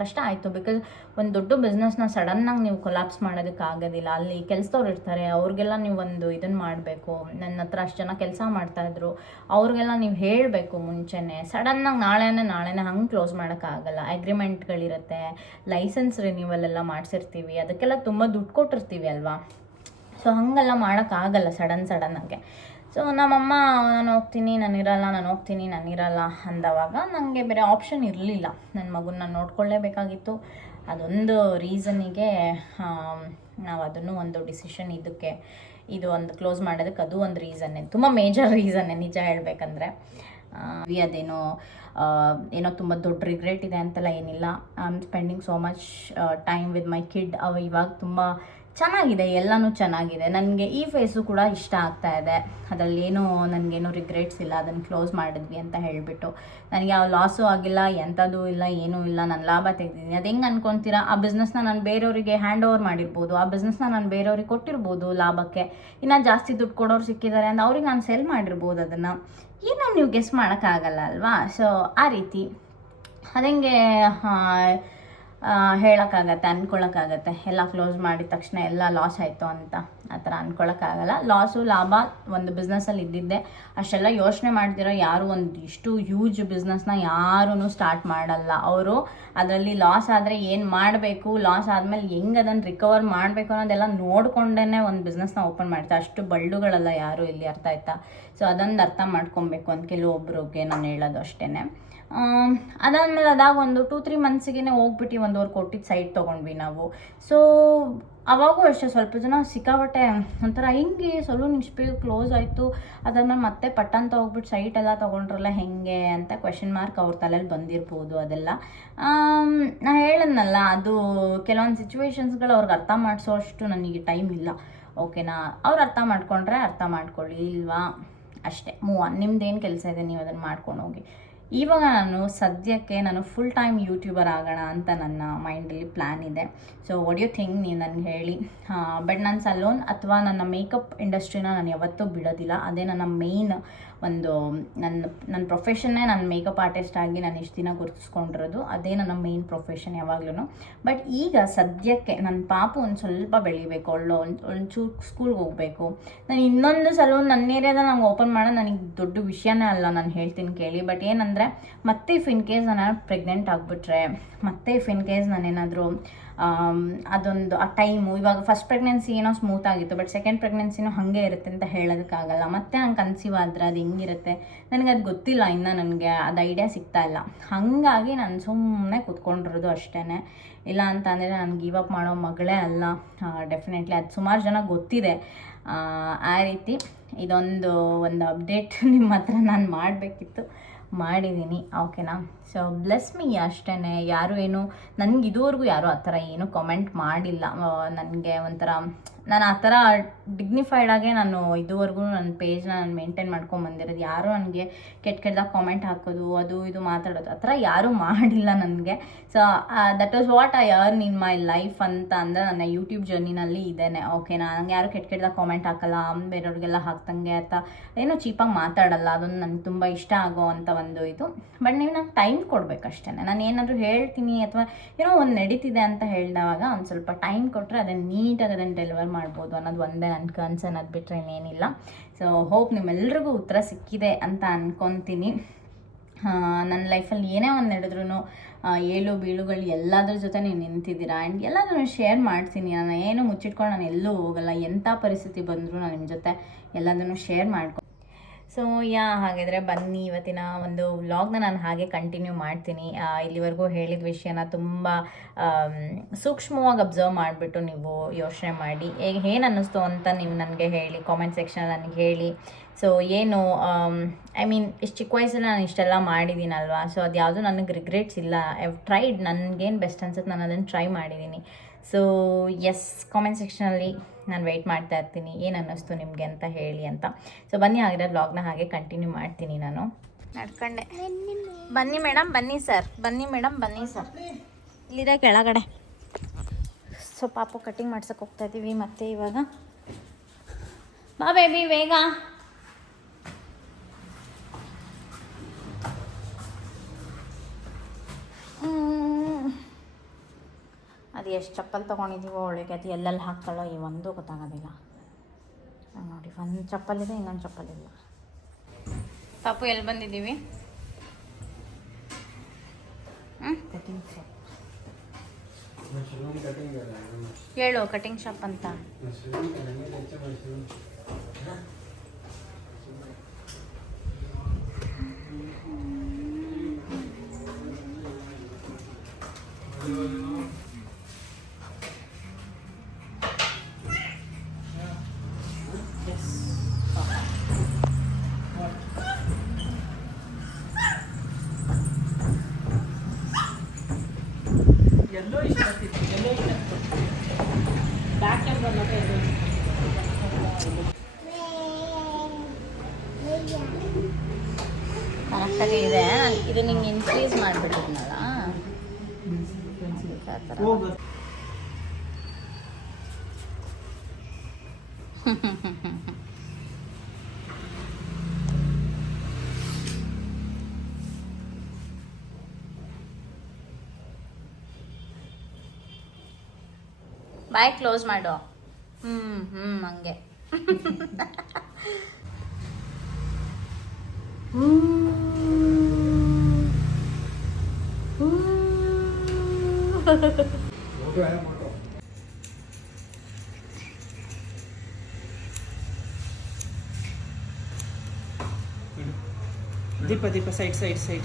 ಕಷ್ಟ ಆಯಿತು ಬಿಕಾಸ್ ಒಂದು ದೊಡ್ಡ ಬಿಸ್ನೆಸ್ನ ಸಡನ್ನಾಗಿ ನೀವು ಕೊಲಾಪ್ಸ್ ಮಾಡೋದಕ್ಕೆ ಆಗೋದಿಲ್ಲ. ಅಲ್ಲಿ ಕೆಲಸದವ್ರು ಇರ್ತಾರೆ, ಅವ್ರಿಗೆಲ್ಲ ನೀವು ಒಂದು ಇದನ್ನು ಮಾಡಬೇಕು. ನನ್ನ ಹತ್ರ ಅಷ್ಟು ಜನ ಕೆಲಸ ಮಾಡ್ತಾಯಿದ್ರು ಅವ್ರಿಗೆಲ್ಲ ನೀವು ಹೇಳಬೇಕು ಮುಂಚೆನೇ. ಸಡನ್ನಾಗಿ ನಾಳೆನೇ ನಾಳೆನೇ ಹಂಗೆ ಕ್ಲೋಸ್ ಮಾಡೋಕ್ಕಾಗಲ್ಲ ಅಗ್ರಿಮೆಂಟ್ಗಳಿರುತ್ತೆ ಲೈಸೆನ್ಸ್ ರಿನ್ಯೂವಲ್ ಎಲ್ಲ ಮಾಡಿಸಿರ್ತೀವಿ. ಅದಕ್ಕೆಲ್ಲ ತುಂಬ ದುಡ್ಡು ಕೊಟ್ಟಿರ್ತೀವಿ ಅಲ್ವಾ? ಸೊ ಹಾಗೆಲ್ಲ ಮಾಡೋಕ್ಕಾಗಲ್ಲ ಸಡನ್ ಸಡನ್ನಾಗೆ ಸೊ ನಮ್ಮಮ್ಮ, ನಾನು ಹೋಗ್ತೀನಿ, ನಾನು ಇರಲ್ಲ, ನಾನು ಹೋಗ್ತೀನಿ, ನಾನು ಇರಲ್ಲ ಅಂದವಾಗ ನನಗೆ ಬೇರೆ ಆಪ್ಷನ್ ಇರಲಿಲ್ಲ. ನನ್ನ ಮಗುನ ನೋಡ್ಕೊಳ್ಳೇಬೇಕಾಗಿತ್ತು. ಅದೊಂದು ರೀಸನಿಗೆ ನಾವು ಅದನ್ನು ಒಂದು ಡಿಸಿಷನ್ ಇದಕ್ಕೆ, ಇದು ಒಂದು ಕ್ಲೋಸ್ ಮಾಡೋದಕ್ಕೆ ಅದು ಒಂದು ರೀಸನ್ನೇ ತುಂಬ ಮೇಜರ್ ರೀಸನ್ನೇ ನಿಜ ಹೇಳಬೇಕಂದ್ರೆ. ಅದೇನೋ ಏನೋ ತುಂಬ ದೊಡ್ಡ ರಿಗ್ರೆಟ್ ಇದೆ ಅಂತೆಲ್ಲ ಏನಿಲ್ಲ. I am spending so much time with my kid ಅವ ಇವಾಗ ತುಂಬ ಚೆನ್ನಾಗಿದೆ, ಎಲ್ಲನೂ ಚೆನ್ನಾಗಿದೆ. ನನಗೆ ಈ ಫೇಸು ಕೂಡ ಇಷ್ಟ ಆಗ್ತಾ ಇದೆ. ಅದರಲ್ಲಿ ಏನೂ ನನಗೇನು ರಿಗ್ರೆಟ್ಸ್ ಇಲ್ಲ, ಅದನ್ನು ಕ್ಲೋಸ್ ಮಾಡಿದ್ವಿ ಅಂತ ಹೇಳಿಬಿಟ್ಟು. ನನಗೆ ಯಾವ ಲಾಸು ಆಗಿಲ್ಲ ಎಂಥದ್ದು ಇಲ್ಲ, ಏನೂ ಇಲ್ಲ, ನಾನು ಲಾಭ ತೆಗೆದಿದ್ದೀನಿ. ಅದು ಹೆಂಗೆ ಅನ್ಕೊತೀರಾ? ಆ ಬಿಸ್ನೆಸ್ನ ನಾನು ಬೇರೆಯವರಿಗೆ ಹ್ಯಾಂಡ್ ಓವರ್ ಮಾಡಿರ್ಬೋದು, ಆ ಬಿಸ್ನೆಸ್ನ ನಾನು ಬೇರೆಯವ್ರಿಗೆ ಕೊಟ್ಟಿರ್ಬೋದು ಲಾಭಕ್ಕೆ. ಇನ್ನು ಜಾಸ್ತಿ ದುಡ್ಡು ಕೊಡೋರು ಸಿಕ್ಕಿದ್ದಾರೆ ಅಂತ ಅವ್ರಿಗೆ ನಾನು ಸೆಲ್ ಮಾಡಿರ್ಬೋದು ಅದನ್ನು. ಏನೋ ನೀವು ಗೆಸ್ ಮಾಡೋಕ್ಕಾಗಲ್ಲ ಅಲ್ವಾ? ಸೊ ಆ ರೀತಿ. ಅದಂಗೆ ಹೇಳೋಕ್ಕಾಗತ್ತೆ ಅಂದ್ಕೊಳಕ್ಕಾಗತ್ತೆ ಎಲ್ಲ ಕ್ಲೋಸ್ ಮಾಡಿದ ತಕ್ಷಣ ಎಲ್ಲ ಲಾಸ್ ಆಯಿತು ಅಂತ ಆ ಥರ ಅಂದ್ಕೊಳಕ್ಕಾಗಲ್ಲ ಲಾಸು ಲಾಭ ಒಂದು ಬಿಸ್ನೆಸ್ಸಲ್ಲಿ ಇದ್ದಿದ್ದೆ. ಅಷ್ಟೆಲ್ಲ ಯೋಚನೆ ಮಾಡ್ತಿರೋ ಯಾರು ಒಂದಿಷ್ಟು ಇಷ್ಟು ಹ್ಯೂಜ್ ಬಿಸ್ನೆಸ್ನ ಯಾರೂ ಸ್ಟಾರ್ಟ್ ಮಾಡಲ್ಲ. ಅವರು ಅದರಲ್ಲಿ ಲಾಸ್ ಆದರೆ ಏನು ಮಾಡಬೇಕು? ಲಾಸ್ ಆದಮೇಲೆ ಹೆಂಗೆ ಅದನ್ನು ರಿಕವರ್ ಮಾಡಬೇಕು ಅನ್ನೋದೆಲ್ಲ ನೋಡಿಕೊಂಡೇ ಒಂದು ಬಿಸ್ನೆಸ್ನ ಓಪನ್ ಮಾಡ್ತಾರೆ ಅಷ್ಟು ಬಳ್ಳುಗಳಲ್ಲ ಯಾರು ಇಲ್ಲಿ ಅರ್ಥ ಆಯ್ತಾ? ಸೊ ಅದೊಂದು ಅರ್ಥ ಮಾಡ್ಕೊಬೇಕು ಅಂತ ಕೆಲವೊಬ್ರಿಗೆ ನಾನು ಹೇಳೋದು ಅಷ್ಟೇ ಅದಾದಮೇಲೆ ಅದಾಗ ಒಂದು ಟೂ ತ್ರೀ ಮಂತ್ಸಿಗೆ ಹೋಗ್ಬಿಟ್ಟು ಒಂದೂವರೆ ಕೊಟ್ಟಿದ್ದ ಸೈಟ್ ತೊಗೊಂಡ್ವಿ ನಾವು. ಸೊ ಅವಾಗೂ ಅಷ್ಟೇ ಸ್ವಲ್ಪ ಜನ ಸಿಕ್ಕಾಬಟ್ಟೆ ಒಂಥರ ಹಿಂಗೆ ಸಲೂನ್ ಇಷ್ಟು ಕ್ಲೋಸ್ ಆಯಿತು. ಅದಾದ್ಮೇಲೆ ಮತ್ತೆ ಪಟ್ಟಂತ ಹೋಗ್ಬಿಟ್ಟು ಸೈಟ್ ಎಲ್ಲ ತೊಗೊಂಡ್ರಲ್ಲ ಹೆಂಗೆ ಅಂತ ಕ್ವೆಶನ್ ಮಾರ್ಕ್ ಅವ್ರ ತಲೆಯಲ್ಲಿ ಬಂದಿರ್ಬೋದು ಅದೆಲ್ಲ. ನಾನು ಹೇಳದ್ನಲ್ಲ, ಅದು ಕೆಲವೊಂದು ಸಿಚುವೇಶನ್ಸ್ಗಳು ಅವ್ರಿಗೆ ಅರ್ಥ ಮಾಡಿಸೋ ಅಷ್ಟು ನನಗೆ ಟೈಮ್ ಇಲ್ಲ. ಓಕೆನಾ ಅವ್ರು ಅರ್ಥ ಮಾಡ್ಕೊಂಡ್ರೆ ಅರ್ಥ ಮಾಡ್ಕೊಳ್ಳಿ ಇಲ್ವಾ? ಅಷ್ಟೇ ಮೂವ ನಿಮ್ದು ಏನು ಕೆಲಸ ಇದೆ, ನೀವು ಅದನ್ನು ಮಾಡ್ಕೊಂಡು ಹೋಗಿ. ಇವಾಗ ನಾನು ಸದ್ಯಕ್ಕೆ ನಾನು ಫುಲ್ ಟೈಮ್ ಯೂಟ್ಯೂಬರ್ ಆಗೋಣ ಅಂತ ನನ್ನ ಮೈಂಡಲ್ಲಿ ಪ್ಲ್ಯಾನ್ ಇದೆ. ಸೊ ವಾಟ್ ಯು ಥಿಂಕ್ ನೀವು ನನಗೆ ಹೇಳಿ? ಬಟ್ ನಾನು ಸಲೂನ್ ಅಥವಾ ನನ್ನ ಮೇಕಪ್ ಇಂಡಸ್ಟ್ರಿನ ನಾನು ಯಾವತ್ತೂ ಬಿಡೋದಿಲ್ಲ. ಅದೇ ನನ್ನ ಮೇಯ್ನ್ ಒಂದು ನನ್ನ ನನ್ನ ಪ್ರೊಫೆಷನ್ನೇ ನಾನು ಮೇಕಪ್ ಆರ್ಟಿಸ್ಟ್ ಆಗಿ ನಾನು ಇಷ್ಟು ದಿನ ಗುರುತಿಸ್ಕೊಂಡಿರೋದು. ಅದೇ ನನ್ನ ಮೇಯ್ನ್ ಪ್ರೊಫೆಷನ್ ಯಾವಾಗ್ಲೂ ಬಟ್ ಈಗ ಸದ್ಯಕ್ಕೆ ನನ್ನ ಪಾಪು ಒಂದು ಸ್ವಲ್ಪ ಬೆಳಿಬೇಕು. ಒಳ್ಳೆ ಒಂದು ಒಂಚೂರು ಸ್ಕೂಲ್ಗೆ ಹೋಗಬೇಕು. ನಾನು ಇನ್ನೊಂದು ಸಲೂನ್ ನನ್ನ ಏರಿಯಾದಲ್ಲಿ ನಂಗೆ ಓಪನ್ ಮಾಡೋ ನನಗೆ ದೊಡ್ಡ ವಿಷಯನೇ ಅಲ್ಲ ನಾನು ಹೇಳ್ತೀನಿ ಕೇಳಿ. ಬಟ್ ಏನಂದರೆ, ಮತ್ತೆ ಇಫ್ ಇನ್ ಕೇಸ್ ನಾನು ಪ್ರೆಗ್ನೆಂಟ್ ಆಗಿಬಿಟ್ರೆ, ಮತ್ತೆ ಇಫ್ ಇನ್ ಕೇಸ್ ನಾನೇನಾದರೂ ಅದೊಂದು ಆ ಟೈಮು ಇವಾಗ ಫಸ್ಟ್ ಪ್ರೆಗ್ನೆನ್ಸಿ ಏನೋ ಸ್ಮೂತ್ ಆಗಿತ್ತು ಬಟ್ ಸೆಕೆಂಡ್ ಪ್ರೆಗ್ನೆನ್ಸಿನೂ ಹಾಗೆ ಇರುತ್ತೆ ಅಂತ ಹೇಳೋದಕ್ಕಾಗಲ್ಲ. ಮತ್ತೆ ನಂಗೆ ಕನ್ಸೀವ್ ಆದರೆ ಅದು ಹೆಂಗಿರುತ್ತೆ? ನನಗೆ ಅದು ಗೊತ್ತಿಲ್ಲ ಇನ್ನು ನನಗೆ ಅದು ಐಡಿಯಾ ಸಿಗ್ತಾ ಇಲ್ಲ. ಹಾಗಾಗಿ ನಾನು ಸುಮ್ಮನೆ ಕೂತ್ಕೊಂಡಿರೋದು ಅಷ್ಟೇ ಇಲ್ಲ ಅಂತ ಅಂದರೆ ನಾನು ಗೀವ್ ಅಪ್ ಮಾಡೋ ಮಗಳೇ ಅಲ್ಲ. ಡೆಫಿನೆಟ್ಲಿ ಅದು ಸುಮಾರು ಜನ ಗೊತ್ತಿದೆ. ಆ, ರೀತಿ ಇದೊಂದು ಒಂದು ಅಪ್ಡೇಟ್ ನಿಮ್ಮ ಹತ್ರ ನಾನು ಮಾಡಬೇಕಿತ್ತು. ಮಾಡಿದ್ದೀನಿ. ಓಕೆನಾ ಸೊ ಬ್ಲೆಸ್ ಮೀ ಅಷ್ಟೇ ಯಾರು ಏನು ನನಗೆ ಇದುವರೆಗೂ ಯಾರು ಆ ಥರ ಏನು ಕಾಮೆಂಟ್ ಮಾಡಿಲ್ಲ. ನನಗೆ ಒಂಥರ ನಾನು ಆ ಥರ ಆಗೇ ನಾನು ಇದುವರೆಗೂ ನನ್ನ ಪೇಜ್ನ ನಾನು ಮೇಂಟೈನ್ ಮಾಡ್ಕೊಂಡು ಬಂದಿರೋದು. ಯಾರೂ ನನಗೆ ಕೆಟ್ಟ ಕೆಟ್ಟದಾಗ ಕಾಮೆಂಟ್ ಹಾಕೋದು, ಅದು ಇದು ಮಾತಾಡೋದು, ಆ ಥರ ಯಾರೂ ಮಾಡಿಲ್ಲ ನನಗೆ. So that was what I earn in my life ಅಂತ ಅಂದರೆ ನನ್ನ ಯೂಟ್ಯೂಬ್ ಜರ್ನಿನಲ್ಲಿ ಇದ್ದೇನೆ ಓಕೆ ನನಗೆ ಯಾರು ಕೆಟ್ಟ ಕೆಟ್ಟದಾಗ ಕಾಮೆಂಟ್ ಹಾಕಲ್ಲ ಬೇರೆಯವ್ರಿಗೆಲ್ಲ ಹಾಕ್ದಂಗೆ ಅಂತ ಏನೋ ಚೀಪಾಗಿ ಮಾತಾಡಲ್ಲ. ಅದೊಂದು ನನಗೆ ತುಂಬ ಇಷ್ಟ ಆಗೋ ಅಂತ ಒಂದು ಇದು. ಬಟ್ ನೀವು ನಂಗೆ ಟೈಮ್ ಕೊಡಬೇಕಷ್ಟೇ ನಾನು ಏನಾದರೂ ಹೇಳ್ತೀನಿ ಅಥವಾ ಏನೋ ಒಂದು ನಡೀತಿದೆ ಅಂತ ಹೇಳಿದಾಗ ಒಂದು ಸ್ವಲ್ಪ ಟೈಮ್ ಕೊಟ್ಟರೆ ಅದನ್ನು ನೀಟಾಗಿ ಅದನ್ನು ಡೆಲಿವರ್ ಮಾಡ್ಬೋದು ಅನ್ನೋದು ಒಂದೇ ನನ್ನ ಕನ್ಸರ್ನ್ ಅದು ಬಿಟ್ಟರೆ ಇನ್ನೇನಿಲ್ಲ. ಸೊ ಹೋಪ್ ನಿಮ್ಮೆಲ್ರಿಗೂ ಉತ್ತರ ಸಿಕ್ಕಿದೆ ಅಂತ ಅಂದ್ಕೊತೀನಿ ನನ್ನ ಲೈಫಲ್ಲಿ ಏನೇ ಒಂದು ನಡೆದ್ರೂ ಏಳು ಬೀಳುಗಳು ಎಲ್ಲದ್ರ ಜೊತೆ ನೀವು ನಿಂತಿದ್ದೀರಾ? ಆ್ಯಂಡ್ ಎಲ್ಲದನ್ನು ಶೇರ್ ಮಾಡ್ತೀನಿ. ನಾನು ಏನು ಮುಚ್ಚಿಟ್ಕೊಂಡು ನಾನು ಎಲ್ಲೂ ಹೋಗಲ್ಲ. ಎಂಥ ಪರಿಸ್ಥಿತಿ ಬಂದರೂ ನಾನು ನಿಮ್ಮ ಜೊತೆ ಎಲ್ಲದನ್ನು ಶೇರ್ ಮಾಡ್ಕೊ ಸೊ ಯಾ, ಹಾಗಿದ್ರೆ ಬನ್ನಿ ಇವತ್ತಿನ ಒಂದು ವ್ಲಾಗ್ನ ನಾನು ಹಾಗೆ ಕಂಟಿನ್ಯೂ ಮಾಡ್ತೀನಿ. ಇಲ್ಲಿವರೆಗೂ ಹೇಳಿದ ವಿಷಯನ ತುಂಬ ಸೂಕ್ಷ್ಮವಾಗಿ ಅಬ್ಸರ್ವ್ ಮಾಡಿಬಿಟ್ಟು ನೀವು ಯೋಚನೆ ಮಾಡಿ. ಏನು ಅನ್ನಿಸ್ತು ಅಂತ ನೀವು ನನಗೆ ಹೇಳಿ ಕಾಮೆಂಟ್ ಸೆಕ್ಷನ್ ನನಗೆ ಹೇಳಿ. ಸೊ ಏನು ಐ ಮೀನ್ ಇಷ್ಟು ಚಿಕ್ಕ ವಯಸ್ಸಲ್ಲಿ ನಾನು ಇಷ್ಟೆಲ್ಲ ಮಾಡಿದ್ದೀನಲ್ವಾ ಸೊ ಅದು ಯಾವುದೂ ನನಗೆ ರಿಗ್ರೆಟ್ಸ್ ಇಲ್ಲ. ಐ ಟ್ರೈಡ್ ನನಗೇನು ಬೆಸ್ಟ್ ಅನ್ಸುತ್ತೆ, ನಾನು ಅದನ್ನು ಟ್ರೈ ಮಾಡಿದ್ದೀನಿ ಸೊ ಎಸ್ ಕಾಮೆಂಟ್ ಸೆಕ್ಷನಲ್ಲಿ ನಾನು ವೆಯ್ಟ್ ಮಾಡ್ತಾ ಇರ್ತೀನಿ. ಏನು ಅನ್ನಿಸ್ತು ನಿಮಗೆ ಅಂತ ಹೇಳಿ ಅಂತ. ಸೊ ಬನ್ನಿ ಆಗಿರೋ ವ್ಲಾಗ್ನ ಹಾಗೆ ಕಂಟಿನ್ಯೂ ಮಾಡ್ತೀನಿ ನಾನು. ನಡ್ಕೊಂಡೆ. ಬನ್ನಿ ಮೇಡಮ್ ಬನ್ನಿ ಸರ್ ಬನ್ನಿ ಮೇಡಮ್ ಬನ್ನಿ ಸರ್ ಇಲ್ಲಿದೆ ಕೆಳಗಡೆ. ಸೊ ಪಾಪು ಕಟಿಂಗ್ ಮಾಡ್ಸೋಕೆ ಹೋಗ್ತಾ ಇದ್ದೀವಿ ಮತ್ತೆ ಇವಾಗ. ಬಾ ಬೇಬಿ ಬೇಗ. ಎಷ್ಟು ಚಪ್ಪಲ್ ತೊಗೊಂಡಿದ್ದೀವೋ ಅವಳಿಗೆ ಅದು ಎಲ್ಲೆಲ್ಲಿ ಹಾಕ್ತಾಳೋ ಈ ಒಂದು ಗೊತ್ತಾಗೋದಿಲ್ಲ. ನೋಡಿ ಒಂದು ಚಪ್ಪಲಿದೆ ಇನ್ನೊಂದು ಚಪ್ಪಲಿಲ್ಲ ತಪ್ಪು ಎಲ್ಲಿ ಬಂದಿದ್ದೀವಿ? ಕಟಿಂಗ್ ಹೇಳು ಕಟಿಂಗ್ ಶಾಪ್ ಅಂತ. Thank. ಬಾಯ್ ಕ್ಲೋಸ್ ಮಾಡು. ಹ್ಞೂ ಹ್ಞೂ ಹಂಗೆ. Deepa Deepa side side side.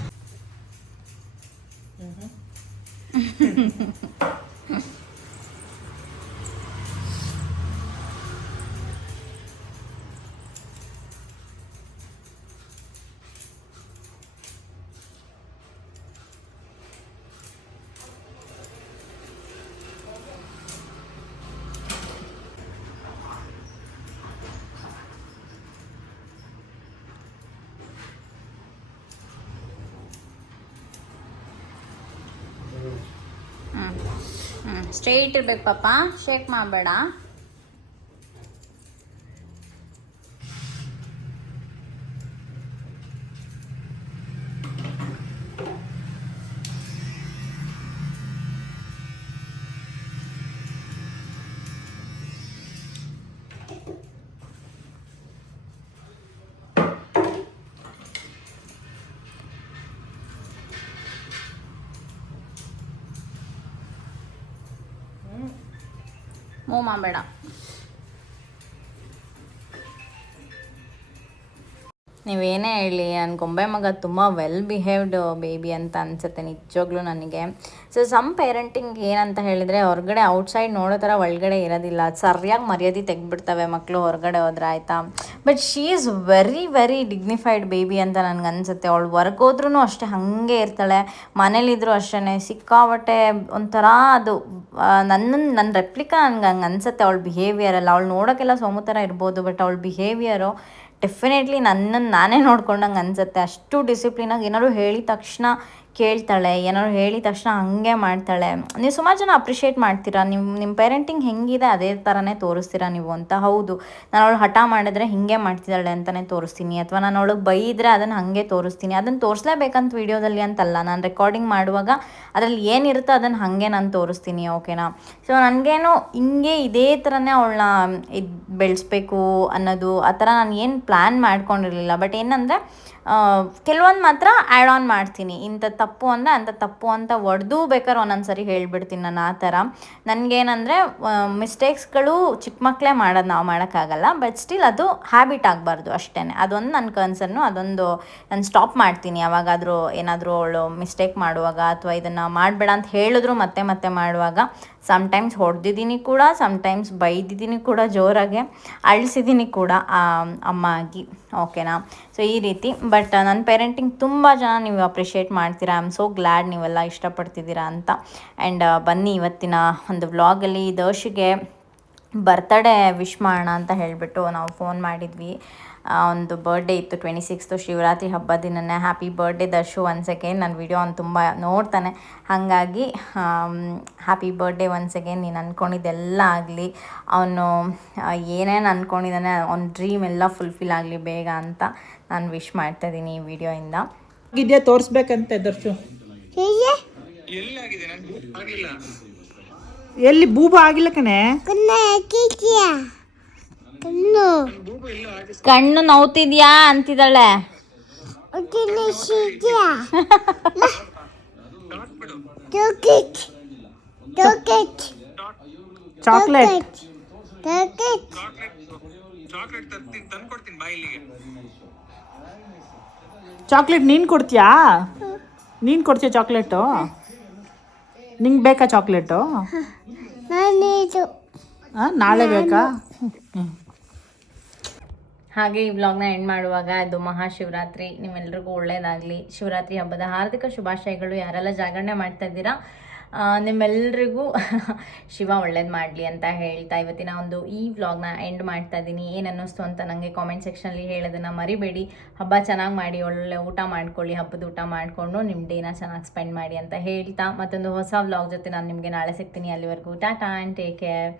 Straight ಇರ್ಬೇಕು ಪಾಪ ಶೇಕ್ ಮಾಡಬೇಡ. ಮೂವ್ ಮಾಡಬೇಡ ನೀವೇನೇ ಹೇಳಿ ನನ್ನ ಗೊಂಬೆ ಮಗ ತುಂಬ ವೆಲ್ ಬಿಹೇವ್ಡ್ ಬೇಬಿ ಅಂತ ಅನ್ಸುತ್ತೆ ನಿಜವಾಗ್ಲೂ ನನಗೆ. ಸೊ ಸಮ್ ಪೇರೆಂಟಿಂಗ್ ಏನಂತ ಹೇಳಿದರೆ, ಹೊರಗಡೆ ಔಟ್ಸೈಡ್ ನೋಡೋ ಥರ ಒಳಗಡೆ ಇರೋದಿಲ್ಲ. ಸರಿಯಾಗಿ ಮರ್ಯಾದೆ ತೆಗ್ದುಬಿಡ್ತವೆ ಮಕ್ಕಳು ಹೊರಗಡೆ ಹೋದ್ರೆ, ಆಯಿತಾ? But she is very very dignified baby ಅಂತ ನನಗೆ ಅನಿಸುತ್ತೆ. ಅವಳು ಹೊರಗೆ ಹೋದ್ರೂ ಅಷ್ಟೇ ಹಾಗೆ ಇರ್ತಾಳೆ. ಮನೇಲಿದ್ರು ಅಷ್ಟೇ ಸಿಕ್ಕಾಬಟ್ಟೆ ಒಂಥರ ಅದು ನನ್ನ ನನ್ನ ರೆಪ್ಲಿಕಾ ನನಗೆ ಹಂಗೆ ಅನ್ಸುತ್ತೆ. ಅವಳ ಬಿಹೇವಿಯರ್ ಅಲ್ಲ. ಅವಳು ನೋಡೋಕ್ಕೆಲ್ಲ ಸೋಮು ಥರ ಇರ್ಬೋದು ಬಟ್ ಅವಳ ಬಿಹೇವಿಯರು ಡೆಫಿನೆಟ್ಲಿ ನನ್ನನ್ನು ನಾನೇ ನೋಡ್ಕೊಂಡಂಗೆ ಅನಿಸುತ್ತೆ. ಅಷ್ಟು ಡಿಸಿಪ್ಲಿನಾಗಿ ಏನಾದ್ರು ಹೇಳಿದ ತಕ್ಷಣ ಕೇಳ್ತಾಳೆ, ಏನಾದ್ರು ಹೇಳಿದ ತಕ್ಷಣ ಹಂಗೆ ಮಾಡ್ತಾಳೆ. ನೀವು ಸುಮಾರು ಜನ ಅಪ್ರಿಷಿಯೇಟ್ ಮಾಡ್ತೀರಾ? ನಿಮ್ಮ ನಿಮ್ಮ ಪೇರೆಂಟಿಂಗ್ ಹೆಂಗಿದೆ? ಅದೇ ಥರನೇ ತೋರಿಸ್ತೀರಾ ನೀವು ಅಂತ? ಹೌದು. ನಾನು ಅವಳು ಹಠ ಮಾಡಿದ್ರೆ ಹಿಂಗೆ ಮಾಡ್ತಿದ್ದಾಳೆ ಅಂತಲೇ ತೋರಿಸ್ತೀನಿ. ಅಥವಾ ನಾನು ಅವಳಿಗೆ ಬೈದರೆ ಅದನ್ನು ಹಾಗೆ ತೋರಿಸ್ತೀನಿ. ಅದನ್ನು ತೋರಿಸ್ಲೇಬೇಕಂತ ವೀಡಿಯೋದಲ್ಲಿ ಅಂತಲ್ಲ. ನಾನು ರೆಕಾರ್ಡಿಂಗ್ ಮಾಡುವಾಗ ಅದರಲ್ಲಿ ಏನಿರುತ್ತೋ ಅದನ್ನು ಹಾಗೆ ನಾನು ತೋರಿಸ್ತೀನಿ ಓಕೆನಾ ಸೊ ನನಗೇನು ಹಿಂಗೆ ಇದೇ ಥರನೇ ಅವಳನ್ನ ಇದು ಬೆಳೆಸ್ಬೇಕು ಅನ್ನೋದು, ಆ ಥರ ನಾನು ಏನು ಪ್ಲ್ಯಾನ್ ಮಾಡ್ಕೊಂಡಿರಲಿಲ್ಲ. ಬಟ್ ಏನಂದರೆ ಕೆಲವೊಂದು ಮಾತ್ರ ಆ್ಯಡ್ ಆನ್ ಮಾಡ್ತೀನಿ. ಇಂಥ ತಪ್ಪು ಅಂದರೆ ಅಂಥ ತಪ್ಪು ಅಂತ ಒಡೆದು ಬೇಕಾದ್ರೆ ಒಂದೊಂದು ಸರಿ ಹೇಳ್ಬಿಡ್ತೀನಿ ನಾನು ಆ ಥರ. ನನಗೇನಂದರೆ ಮಿಸ್ಟೇಕ್ಸ್ಗಳು ಚಿಕ್ಕ ಮಕ್ಕಳೇ ಮಾಡೋದು ನಾವು ಮಾಡೋಕ್ಕಾಗಲ್ಲ. ಬಟ್ ಸ್ಟಿಲ್ ಅದು ಹ್ಯಾಬಿಟ್ ಆಗಬಾರ್ದು ಅಷ್ಟೇ ಅದೊಂದು ನನ್ನ ಕನ್ಸರ್ನು ಅದೊಂದು ನಾನು ಸ್ಟಾಪ್ ಮಾಡ್ತೀನಿ. ಯಾವಾಗಾದರೂ ಏನಾದರೂ ಅವಳು ಮಿಸ್ಟೇಕ್ ಮಾಡುವಾಗ ಅಥವಾ ಇದನ್ನು ಮಾಡಬೇಡ ಅಂತ ಹೇಳಿದ್ರು ಮತ್ತೆ ಮತ್ತೆ ಮಾಡುವಾಗ ಸಮ್ಟೈಮ್ಸ್ ಹೊಡೆದಿದ್ದೀನಿ ಕೂಡ ಸಮಟೈಮ್ಸ್ ಬೈದಿದ್ದೀನಿ ಕೂಡ, ಜೋರಾಗೆ ಅಳಿಸಿದ್ದೀನಿ ಕೂಡ ಅಮ್ಮ ಆಗಿ ಓಕೆನಾ ಸೊ ಈ ರೀತಿ. ಬಟ್ ನನ್ನ ಪೇರೆಂಟಿಂಗ್ ತುಂಬ ಜನ ನೀವು ಅಪ್ರಿಷಿಯೇಟ್ ಮಾಡ್ತೀರಾ. ಐ ಆಮ್ ಸೋ ಗ್ಲ್ಯಾಡ್ ನೀವೆಲ್ಲ ಇಷ್ಟಪಡ್ತಿದ್ದೀರಾ ಅಂತ. ಆ್ಯಂಡ್ ಬನ್ನಿ ಇವತ್ತಿನ ಒಂದು ವ್ಲಾಗಲ್ಲಿ ದರ್ಶಿಗೆ ಬರ್ತಡೇ ವಿಶ್ ಮಾಡೋಣ ಅಂತ ಹೇಳಿಬಿಟ್ಟು ನಾವು ಫೋನ್ ಮಾಡಿದ್ವಿ. ಒಂದು ಬರ್ಡೇ ಇತ್ತು ಟ್ವೆಂಟಿ ಸಿಕ್ಸ್ತು ಶಿವರಾತ್ರಿ ಹಬ್ಬದ ದಿನನೇ. Happy birthday Darshu once again ನನ್ನ ವಿಡಿಯೋ ಅವ್ನು ತುಂಬ ನೋಡ್ತಾನೆ. ಹಾಗಾಗಿ ಹ್ಯಾಪಿ ಬರ್ಡೇ ಒನ್ಸ್ ಅಗೇನ್ ನೀನು ಅಂದ್ಕೊಂಡಿದ್ದೆಲ್ಲ ಆಗಲಿ ಅವನು ಏನೇನು ಅಂದ್ಕೊಂಡಿದ್ದಾನೆ ಅವ್ನ ಡ್ರೀಮ್ ಎಲ್ಲ ಫುಲ್ಫಿಲ್ ಆಗಲಿ ಬೇಗ ಅಂತ ನಾನು ವಿಶ್ ಮಾಡ್ತಾ ಇದ್ದೀನಿ ಈ ವಿಡಿಯೋಯಿಂದ ಇದೆಯಾ ತೋರಿಸ್ಬೇಕಂತೆ ದರ್ಶು. ಎಲ್ಲಿ ಬೂಬು ಆಗಿಲ್ಲ ಕಣೆ. ಕಣ್ಣು ನೋವ್ತಿದ್ಯಾ ಅಂತಿದ್ದಾಳೆ. ಚಾಕ್ಲೇಟ್ ಚಾಕ್ಲೇಟ್ ನೀನ್ ಕೊಡ್ತೀಯಾ? ನೀನ್ ಕೊಡ್ತೀಯ ಚಾಕ್ಲೇಟು ನಿಂಗೆ ಬೇಕಾ ಚಾಕ್ಲೇಟು? ನಾಳೆ ಬೇಕಾ? ಹಾಗೆ ಈ ವ್ಲಾಗ್ನ ಎಂಡ್ ಮಾಡುವಾಗ ಅದು ಮಹಾಶಿವರಾತ್ರಿ. ನಿಮ್ಮೆಲ್ರಿಗೂ ಒಳ್ಳೆಯದಾಗಲಿ ಶಿವರಾತ್ರಿ ಹಬ್ಬದ ಹಾರ್ದಿಕ ಶುಭಾಶಯಗಳು. ಯಾರೆಲ್ಲ ಜಾಗರಣೆ ಮಾಡ್ತಾ ಇದ್ದೀರಾ ನಿಮ್ಮೆಲ್ರಿಗೂ ಶಿವ ಒಳ್ಳೇದು ಮಾಡಲಿ ಅಂತ ಹೇಳ್ತಾ ಇವತ್ತಿನ ಒಂದು ಈ ವ್ಲಾಗ್ನ ಎಂಡ್ ಮಾಡ್ತಾ ಇದ್ದೀನಿ ಏನು ಅನ್ನಿಸ್ತು ಅಂತ ನನಗೆ ಕಾಮೆಂಟ್ ಸೆಕ್ಷನಲ್ಲಿ ಹೇಳೋದನ್ನು ಮರಿಬೇಡಿ. ಹಬ್ಬ ಚೆನ್ನಾಗಿ ಮಾಡಿ, ಒಳ್ಳೆ ಊಟ ಮಾಡ್ಕೊಳ್ಳಿ, ಹಬ್ಬದ ಊಟ ಮಾಡಿಕೊಂಡು ನಿಮ್ಮ ಡೇನ ಚೆನ್ನಾಗಿ ಸ್ಪೆಂಡ್ ಮಾಡಿ ಅಂತ ಹೇಳ್ತಾ ಮತ್ತೊಂದು ಹೊಸ ವ್ಲಾಗ್ ಜೊತೆ ನಾನು ನಿಮಗೆ ನಾಳೆ ಸಿಗ್ತೀನಿ. ಅಲ್ಲಿವರೆಗೂ ಟಾಟಾ ಆ್ಯಂಡ್ ಟೇಕ್ ಕೇರ್